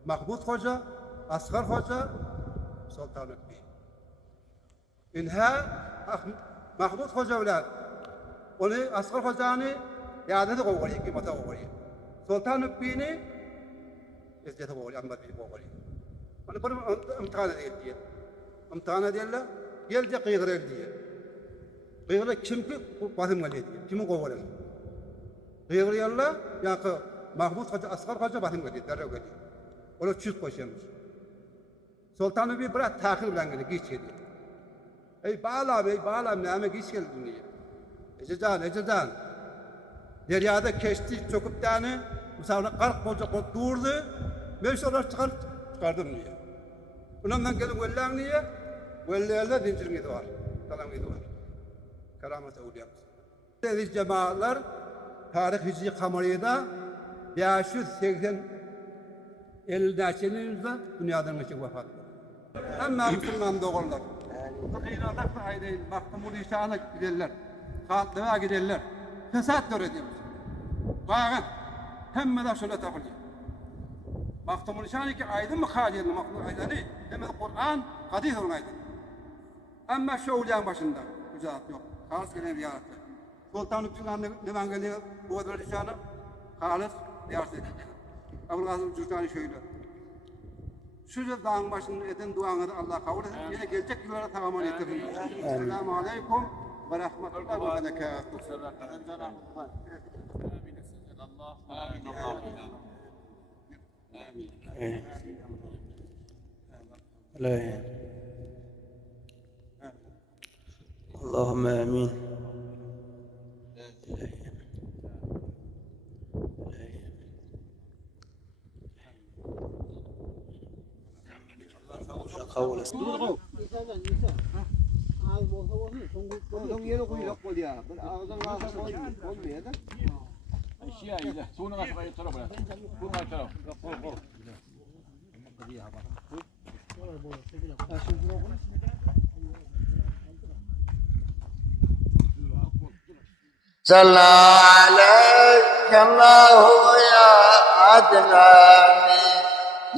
Mahmud Hoca, Asgar Hoca, Sultan Ökbi. İnha Mahmud Hoca bilen onu Asgar Hoca'nı yadını kovuyor, kim atar kovuyor. Sultan Ökbi'ni izzeti kovuyor, Ambar bibi kovuyor. Onu bir imtihan ediyor. İmtihan ediyorlar, gelecek kıyıgır diyor. Kıyıgırlar kim ki basım geliyor diyor, kimi kovuyor. Kıyıgır yerler, yani Mahmud Hoca, Asgar Hoca basım geliyor, derrev geliyor. Onu çüz koşuyormuş. Sultanı bir bırak takir bilen geliyor, geç geliyor. Ey bağlam, neyme geç geldin diyor. Ececan. Deryada keçti, çöküp tane, mesela kalk bolca durdu, mevcut olarak çıkardım diyor. Bundan gelin vellan diye, vellerle dincirmiydi var, kalamıydı var. Keramet evliyamız. Dediğiniz cemaatler, tarih Hicri kamarıyla 580 senemizde dünyadan geçip vefat oldu. Ama Müslüman doğrular. Kıyılardak da ayrıydı, baktım bu nişana giderler, kağıtlığa giderler. Fesat dör ediyoruz. Bakın, hem de şöyle takılıyor. Baktım nişanı ki aydın mı kâliyenin mahluk aydını, hem de Kur'an, hadis onun aydın. Ama şu uliyan başında, mücahat yok. Halis gelen ziyaretler. Sultan Hüsnü'nün neven geliyor, bu kadar nişanı, halis ziyaret ediyor. Abdülkadir Cüzdanı şöyle. Şu dağın başında eden duanı da Allah kabul etsin. Yine gelecek yıllara tamamen yetirdim. Selamun Aleyküm ve Rahmetullah ve Berekatuhu. اللهم آمين. قول Onun yeri kuyruk oluyor. Ağzın ağzı olmuyor da. Şia ile, sonra nasıl bayır tarafı? Bu bayır tarafı. صلى عليك الله يا عدناني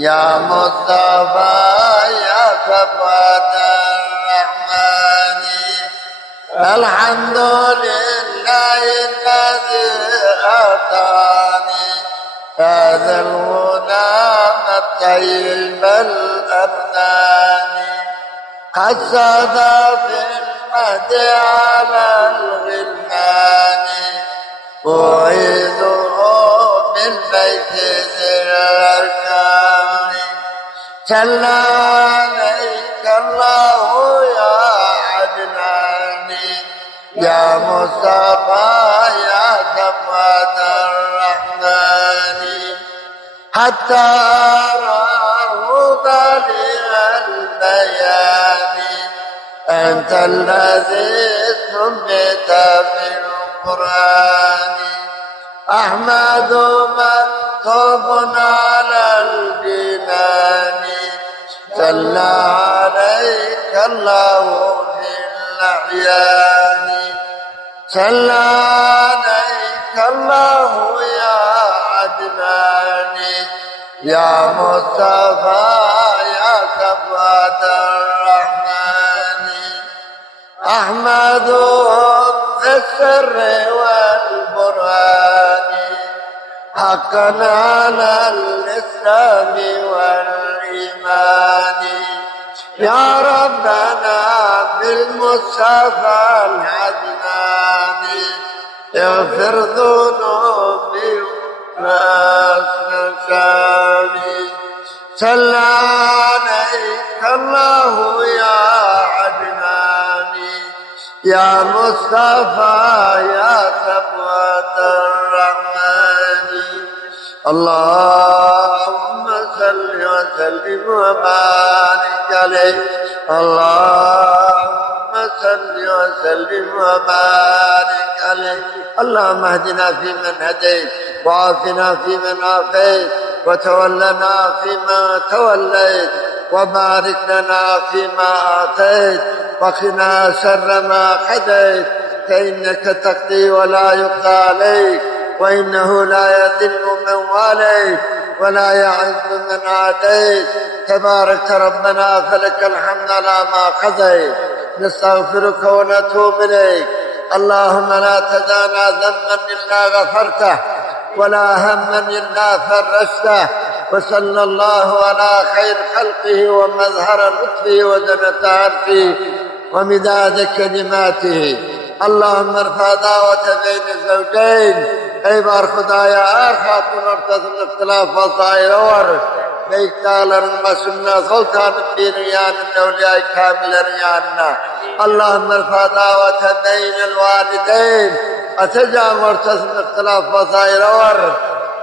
يا مصطفى يا صفوة الرحمن الحمد لله الذي أعطاني هذا الغلام الطيب الأبنان حسد في المهد على الغلمان أعيده من بيت ذي الأركان صلى عليك الله يا عدناني يا مصطفى يا صفوة الرحمن حتى أراه بالغ البيان أنت الذي سميت في القرآن أحمد مكتوب على الجنان صلى عليك الله في الأعيان صلى عليك الله يا عدنان يا مصطفى يا صفوة الرحمن أحمدهم في السر والبرهان حقا على الإسلام والإيمان يا ربنا بالمصطفى العدنان اغفر ذنوبي وأسناني صلى عليك الله يا عدناني يا مصطفى يا صفوة الرحمن اللهم صل وسلم وبارك عليه اللهم صل وسلم وبارك عليه اللهم اهدنا فيمن هديت وعافنا فيمن عافيت وتولنا فيما توليت وبارك لنا فيما أعطيت وقنا شر ما قضيت فإنك تقضي ولا يقضى عليك وإنه لا يذل من واليت ولا يعز من عاديت تبارك ربنا فلك الحمد على ما قضيت نستغفرك ونتوب إليك اللهم لا تدعنا ذنبا إلا غفرته ولا هما إلا فرجته وصلى الله على خير خلقه ومظهر لطفه وزنة عرفه ومداد كلماته اللهم ارفع دعوة بين الزوجين ايبار خدايا خاتون ارتزم اختلاف وصائر ور بيكتالر المسلمنا سلطان الدين ريان الأولياء كامل رياننا اللهم ارفع دعوة بين الوالدين أتجعل مرتزم اختلاف وصائر ور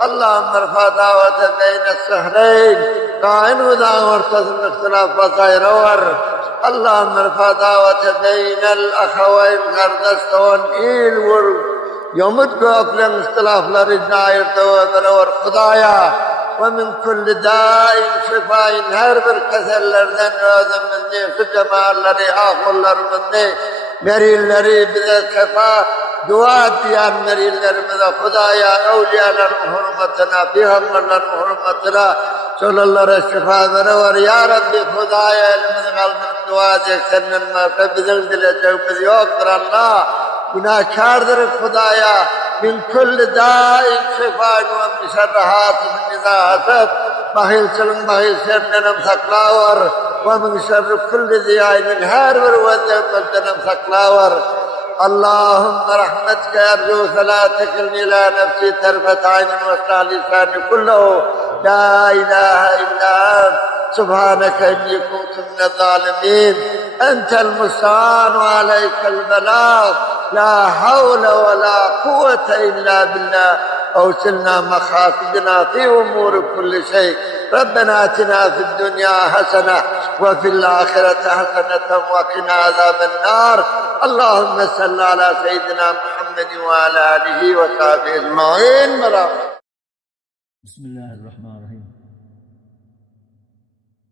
اللهم ارفع دعوة بين السهرين قائن وذا مرتزم اختلاف وصائر ور اللهم ارفع دعوة بين الأخوين غردستون إيل ور يومد قفل اختلاف لرجائر دوابر ور خدايا ومن كل داء شفاء هربر كسل لردن رازم من دي سجمال لري آخر لرمن دي مريل لري بذا شفاء دعات ديان مريل لري بذا خدايا أولياء لرمحرمتنا بهم لرمحرمتنا صلى الله عليه الشفاء برور يا ربي خدايا المذغل من دعاتك سنن ما فبذل دلتك بذي أكبر الله گناہ کار در خدایا من كل داء شفاء ومن شر حاسد إذا حسد بخيل سلم بخيل سرنم سقلاور ومن شر كل ذي عين هارور وذنب سقلاور اللهم رحمتك أرجو فلا تكلني إلى نفسي طرفة عين واسع لساني كله لا إله إلا أنت سبحانك إني كنت من الظالمين أنت المستعان وعليك البلاغ لا حول ولا قوة إلا بالله أوصلنا مخافدنا في أمور كل شيء ربنا آتنا في الدنيا حسنة وفي الآخرة حسنة وقنا عذاب النار اللهم صل على سيدنا محمد وعلى آله وصحبه أجمعين. بسم الله الرحمن الرحيم.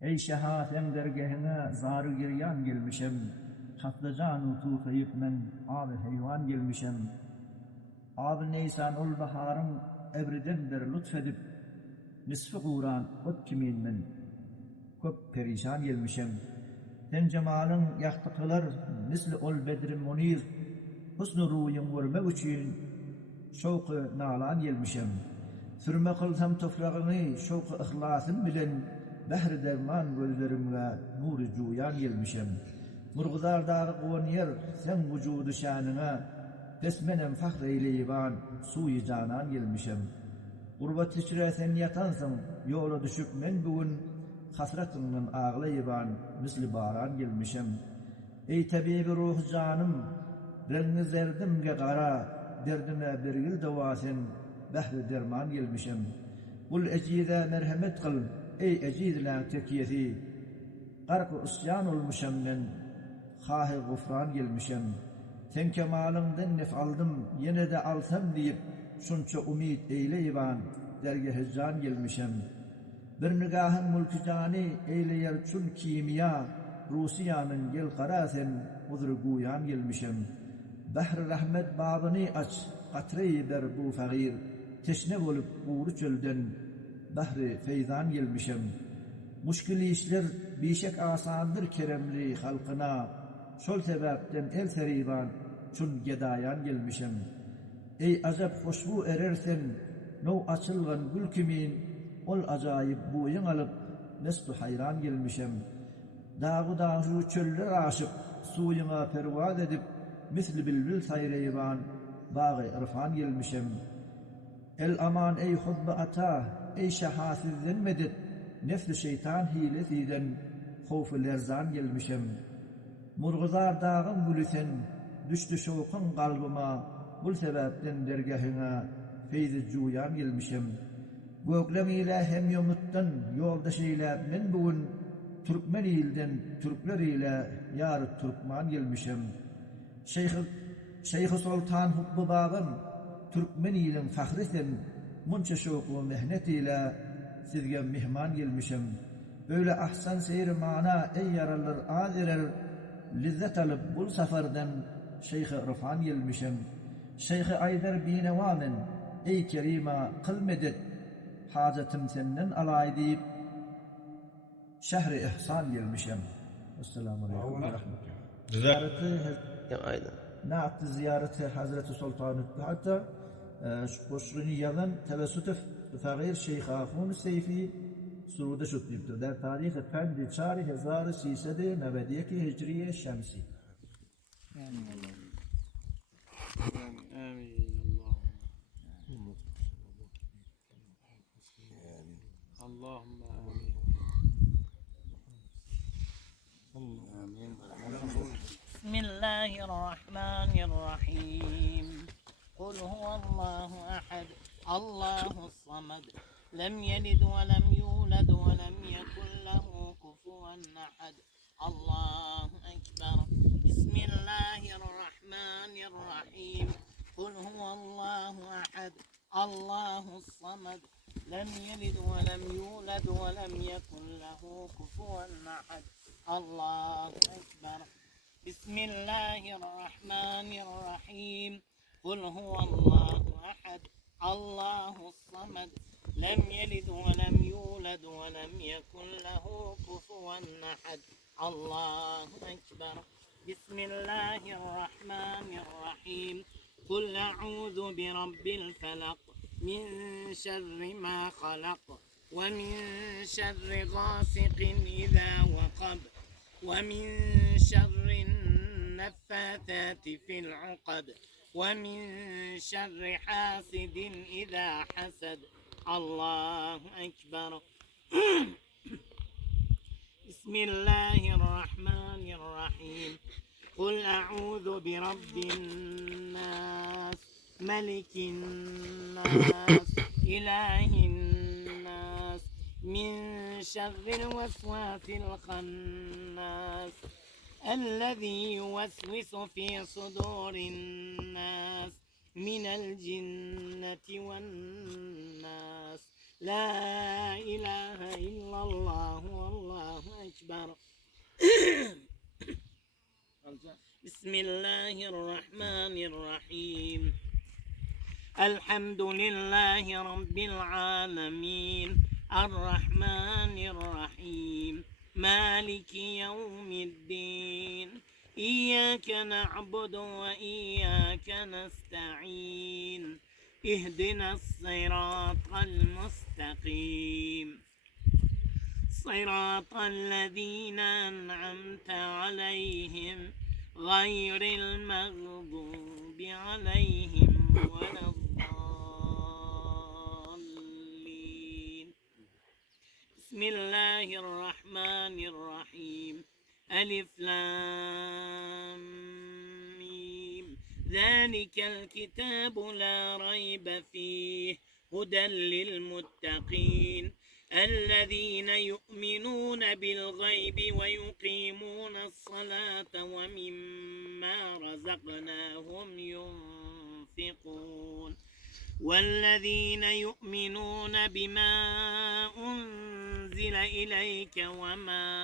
Ey şehatem dergahına zarı giryan gelmişem, katlıcan utufa yükmen abi heyvan gelmişem. Abi neysan ol baharın ebridendir lütfedip, nisfi Kur'an ot kiminmen, köp perişan gelmişem. Sen cemalın yaktıklar misli ol bedri munir, husnu ruyun vurmak için şoku nalan gelmişem. Sürme kılsam toprağını şoku ihlasım bilen, Behri derman gözlerimle nuru cuyan gelmişem. Murguzardağı kovan yer sen vücudu şanına, besmenem fahreyleyiban suyu canan gelmişem. Gurbet içre sen yatansın, yola düşüp men bugün, hasretinden ağlayiban misli baran gelmişem. Ey tabibi ruh canım, rengi zerdimge kara, derdime bir yıl devasen, behri derman gelmişem. Kul ecide merhamet kıl, ey ecizlen tekiyeti, gark isyan olmuşam men, hahi gufran gelmişem. Sen kemalından nef aldım, yine de alsam deyip, şunça umid eyleyvan, dergah-ı can gelmişem. Bir nigahın mulk-ı cani eyleyer çün kimya, Rusiyanın gel karasen, uzru guyan gelmişem. Bahr-ı rahmet babını aç, katreyi ber bu fagir, teşne olup uğru çölden, bahri feyzan gelmişem. Muşkili işler bişek asandır keremli halkına, şol sebepten el seriban, çün gedayan gelmişem. Ey azap hoşbu erersen, no açılgan gül kimin, ol acayip boyun alıp, mestu hayran gelmişem. Dağı dağı çöller aşıp, suyuna pervaz edip, misli bülbül sayreyvan, bağı irfan gelmişem. El aman ey hubbe ata, ey şahasizden medet, nefs-i şeytan hilesinden, hofu lerzan gelmişem. Murguzar dağın gülüsen, düştü şoğun kalbıma, bu sebepten dergahına, feyzi cuyan gelmişem. Göklem ile hem yomuttan, yoldaş ile men bugün, Türkmen ilden Türkler ile yar Türkman gelmişem. Şeyh Sultan Hubbu Bağım, Türkmen ilin fahrisen, munça şoğu mehnet ile sizge mihman gelmişem. Öyle ahsan seyir mana ey yaralar adirer, lizzet alıp bul seferden Şeyh Rıfan gelmişem. Şeyh Aydar binevamen, ey kerima kıl medet, hacetim senden alay deyip, şehri ihsan gelmişem. Esselamu aleyküm ve rahmetullah. Ya aynen. Na'at ziyareti Hazreti Sultan hatta boşluğunu yazan tevessütü fagir Şeyh Ahun Seyfi suruda şutlayıptır. Der tarihi pendi çari 1392 Hicriye Şemsi. Allahümme amin. Bismillahirrahmanirrahim. Kul huvallahu ahad, Allahus samad, lem yelid ve lem yulad ve lem yekun lehu kufuven ahad. Allahu ekber. Bismillahirrahmanirrahim. Kul huvallahu ahad, Allahus samad, lem yelid ve lem yulad ve lem yekun lehu kufuven ahad. Allahu ekber. Bismillahirrahmanirrahim. Kul huvallahu ahad, Allahus samad, lem yelid ve lem yulad ve lem yekun lehu kufuven ahad. Allahu ekber. Bismillahirrahmanirrahim. Kul a'udhu bi rabbil felak, min şerri ma halak, ve min şerri gasiqin iza vakab, ve min şerri neffathati fil uqad, ve min şerri hasidin iza hasad. Allahu ekber. Bismillahirrahmanirrahim. Kul a'udhu bi rabbin nas, melikin nas, ilahin nas, min şerril vesvasil khannas, الذي يوسوس في صدور الناس من الجنة والناس. لا إله إلا الله والله أكبر. بسم الله الرحمن الرحيم. الحمد لله رب العالمين، الرحمن الرحيم، مالك يوم الدين، إياك نعبد وإياك نستعين، اهدنا الصراط المستقيم، صراط الذين أنعمت عليهم غير المغضوب عليهم ولا الضالين. بسم الله الرحمن الرحيم. ألف لام ميم. ذلك الكتاب لا ريب فيه هدى للمتقين الذين يؤمنون بالغيب ويقيمون الصلاة ومما رزقناهم ينفقون والذين يؤمنون بما أنزل إليك وما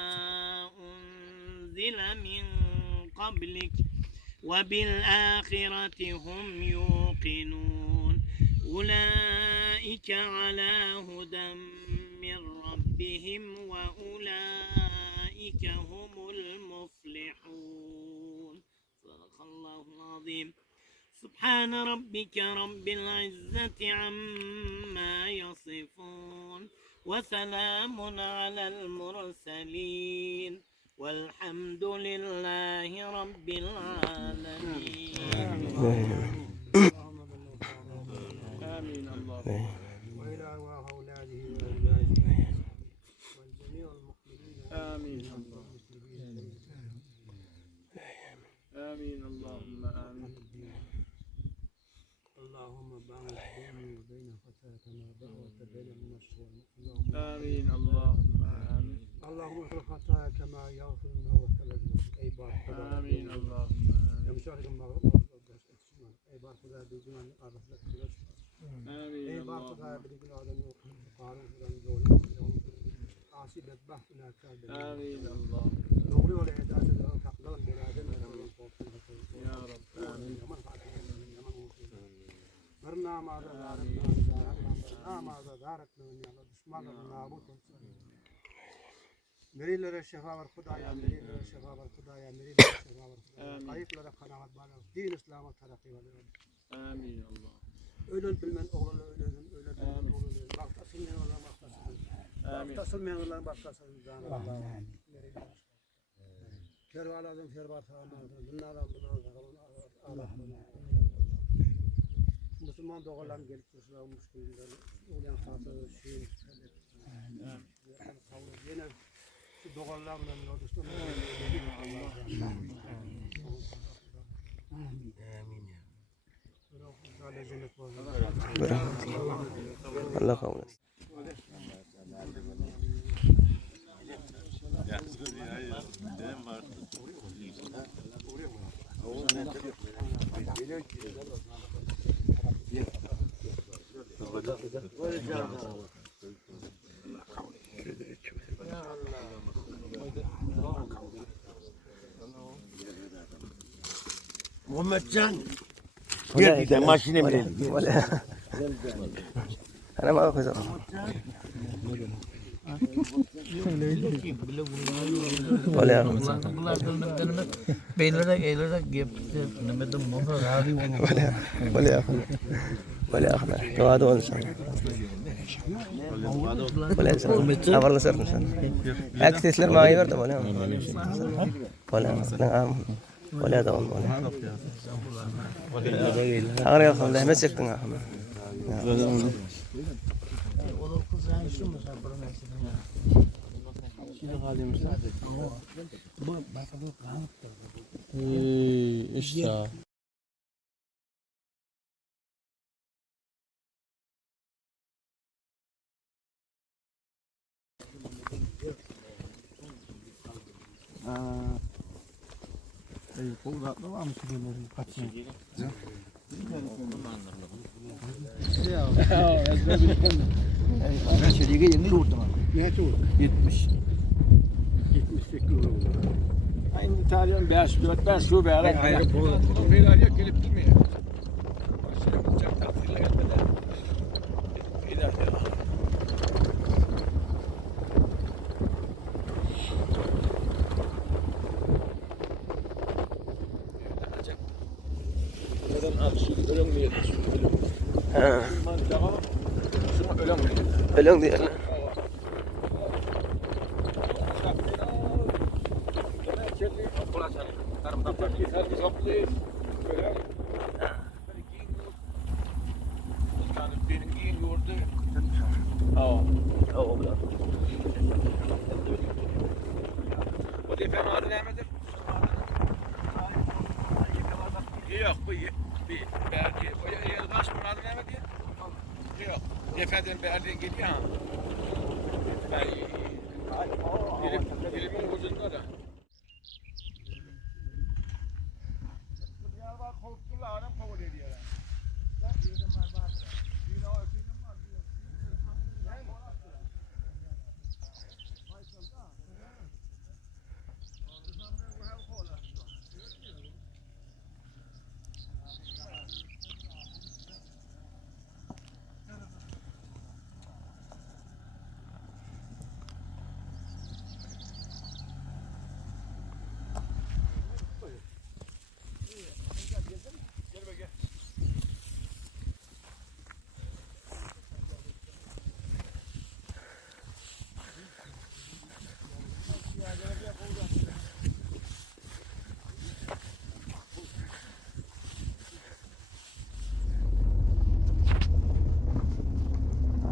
أنزل من قبلك وبالآخرة هم يوقنون أولئك على هدى من ربهم وأولئك هم المفلحون صدق الله العظيم سبحان ربك رب العزة عما يصفون وسلام على المرسلين والحمد لله رب العالمين آمين الله وإلى أولاده وأزواجه والجميع المؤمنين آمين الله آمين اللهم آمين اللهم باعد بيني وبين خطاياك كما بعدت بين المشرق آمين اللهم آمين اللهم اغفر خطاياك كما يغفر الماء والثلج أي بارك آمين اللهم يا مشارك المغرب أي بارك الله بجمال أرض لك آمين أي بارك الله اللهم بجمال أرض قارون فلان عاصي بحثنا كامل آمين الله نغري والإعداد له تقدر بلادنا يا رب آمين مرنا ما دارتنا من يلا دشمن النابوت مريل للشفاء والخدايا مريل للشفاء والخدايا مريل للشفاء والخدايا قريب لنا قناعات بانا دين الإسلام والترقي والرب آمين الله أولل بالمن أولل أولل بقتصل من ولا بقتصل من ولا بقتصل زان الله كير على ذم كير بارثا بنا لا بنا مسلمان دوغلان جل تسلا مشكلة وليان خاطر شيء قول جينا دوغلان من النودس الله قولك محمد جان gel bir de maşine binelim. أنا ما أخذ ولا ولا أخنا توادو إنسان ولا إنسان أفضل سر إنسان أكثر ما يورد ولا نعم ولا دون ولا أغنى خمسة مسك نعم إيش Ben şöyle yeni vurdum ama. Ne çok? 70. 78 euro. Aynı İtalyan 5-4 şu bir ara. Hayır, bir araya gelip durmuyor. Ölüm diye. Yok bu bir belki o kaç bunlar ne diyor? Yok. Efendim belki gidiyor. Dilimin ucunda da.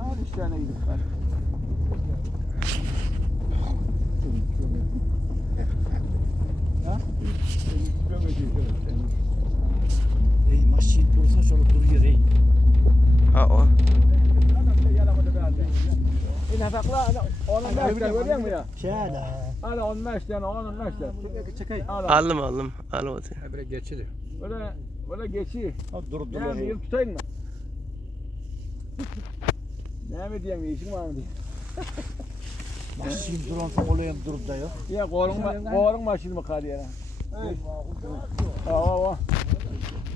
Hadi üç tane gidip hadi. Masjid olsa şöyle duruyor ey. Ha o. İn hafakla onun meşten görüyor musun ya? Şöyle. Hala onun meşten, onun meşten. Aldım. Aldım otu. Böyle geçilir. Böyle geçiyor. Durup Yani yıl tutayım mı? Ne mi diyeyim, işin var mı diyeyim? Masjid duran olayım durup da yok. Ya korun maşını mı kaldı ya? Aa.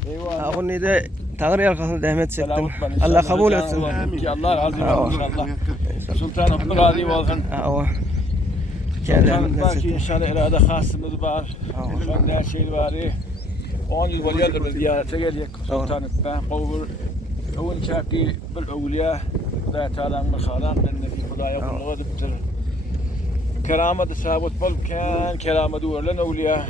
Eyvallah. Akun neydi? Tağır yakasını dehmet çektim. Allah kabul etsin. Allah razı olsun inşallah. Sultanım razı olsun. Ha o. Sultanım var ki inşallah irade hasımız var. Ben de her şey var. 10 yıl oluyordur biz ziyarete geldik. Sultanım ben kovur. Öwün çaki bir öwliya. Hudaý Taala'nın bir halan benneki Hudaýa kulluğa edipdir. Keramet sabit bolken keramet görülen öwliya.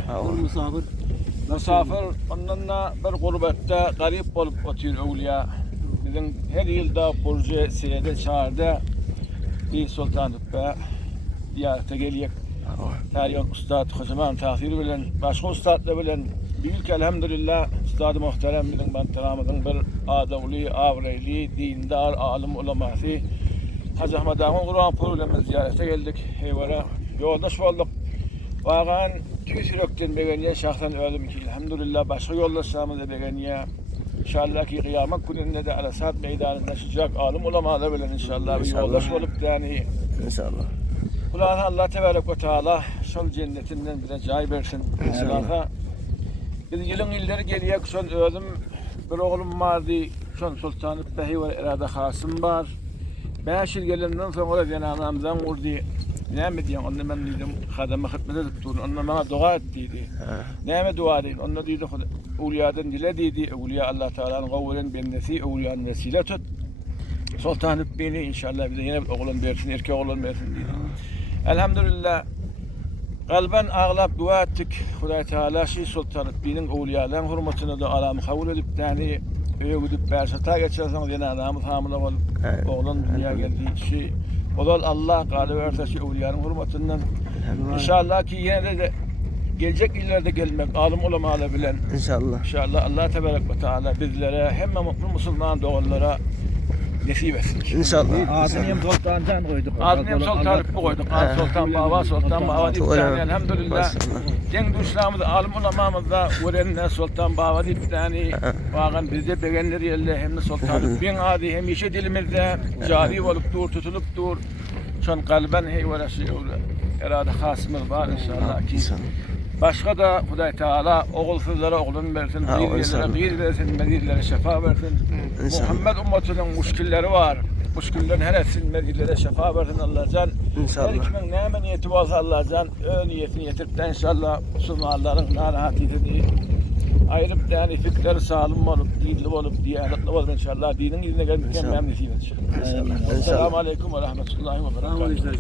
Musafir ondan bir gurbette garip bolup otur öwliya. Bizim her yılda Burcu Seyde çağırdı. Bir Sultanım be ziyarete geldik. Tarih ustad Hocaman tahsili bilen, başka ustadlar bilen büyük elhamdülillah ustad-ı muhterem bizim bantaramızın bir adamlı, avreli, dindar, alim uleması Hacı Ahmet Ağa'nın Kur'an programı ziyarete geldik. Heyvara yoldaş olduk. Vağan tüsürökten begeniye şahsen öldüm ki elhamdülillah başka yoldaşlarımız da begeniye. İnşallah ki kıyamet gününde de Arasat meydanında sıcak alim ulemalar bilen inşallah bir yoldaş olup yani İnşallah. Kulağına Allah Tebarek ve Teala şol cennetinden bize cay versin. İnşallah. Biz yılın illeri geliyor, son öldüm. Bir oğlum vardı, son Sultanı Behi ve irade hasım var. 5 yıl gelimden sonra Cenab-ı vurdu. Ne mi diyeyim, onunla ben dedim, kademe hizmet edip durun, onunla bana dua ettiydi. Ne mi dua edeyim, onunla dedi, Evliyadan dilediydi, Evliya Allah Teala'nın kavulun bennesi, Evliyanın vesile tut. Sultan beni inşallah bize yine bir oğlum versin, erkek oğlum versin dedi. Elhamdülillah kalben ağlap dua ettik. Hudaý Teala şi Sultan benim evliyaların hürmetine de alamı kabul edip yani öğüdüp bersata geçersen yine namı hamile olup oğlun dünya geldiği şey olal Allah galı verse şu evliyanın hürmetinden inşallah ki yine de gelecek illerde gelmek alim ulemalar bilen İnşallah. İnşallah Allah Tebarek ve Teala bizlere hem mutlu Müslüman doğullara nasip etsin. İnşallah. Adem Sultan'dan koyduk. Adem Sultan'ı koyduk. Sultan Baba, Sultan Baba deyip yani elhamdülillah. Cenk düşlamız, alim ulamamız da öğrenine Sultan Baba deyip yani bağın bizde beğenilir yerle hem de Sultan bin adi hem işe dilimizde cari olup dur, tutulup dur. Şun kalben heyvelesi irade hasımız var inşallah ki. Başka da Hudaý Teala oğulsuzlara oğlun versin, gıyirlere gıyir versin, medirlere şefa versin. Muhammed ümmetinin müşkilleri var. Müşkillerin heresin, medirlere şefa versin Allah'can. Her kimin ne niyeti varsa Allah'can, o niyetini yetirip de inşallah Müslümanların narahatiyetini ayırıp yani fikirleri sağlam olup, dinli olup, diyanetli olup inşallah. Dinin izine gelmekten memnuniyet inşallah. Esselamu Aleyküm ve Rahmetullahi ve Berekatuhu.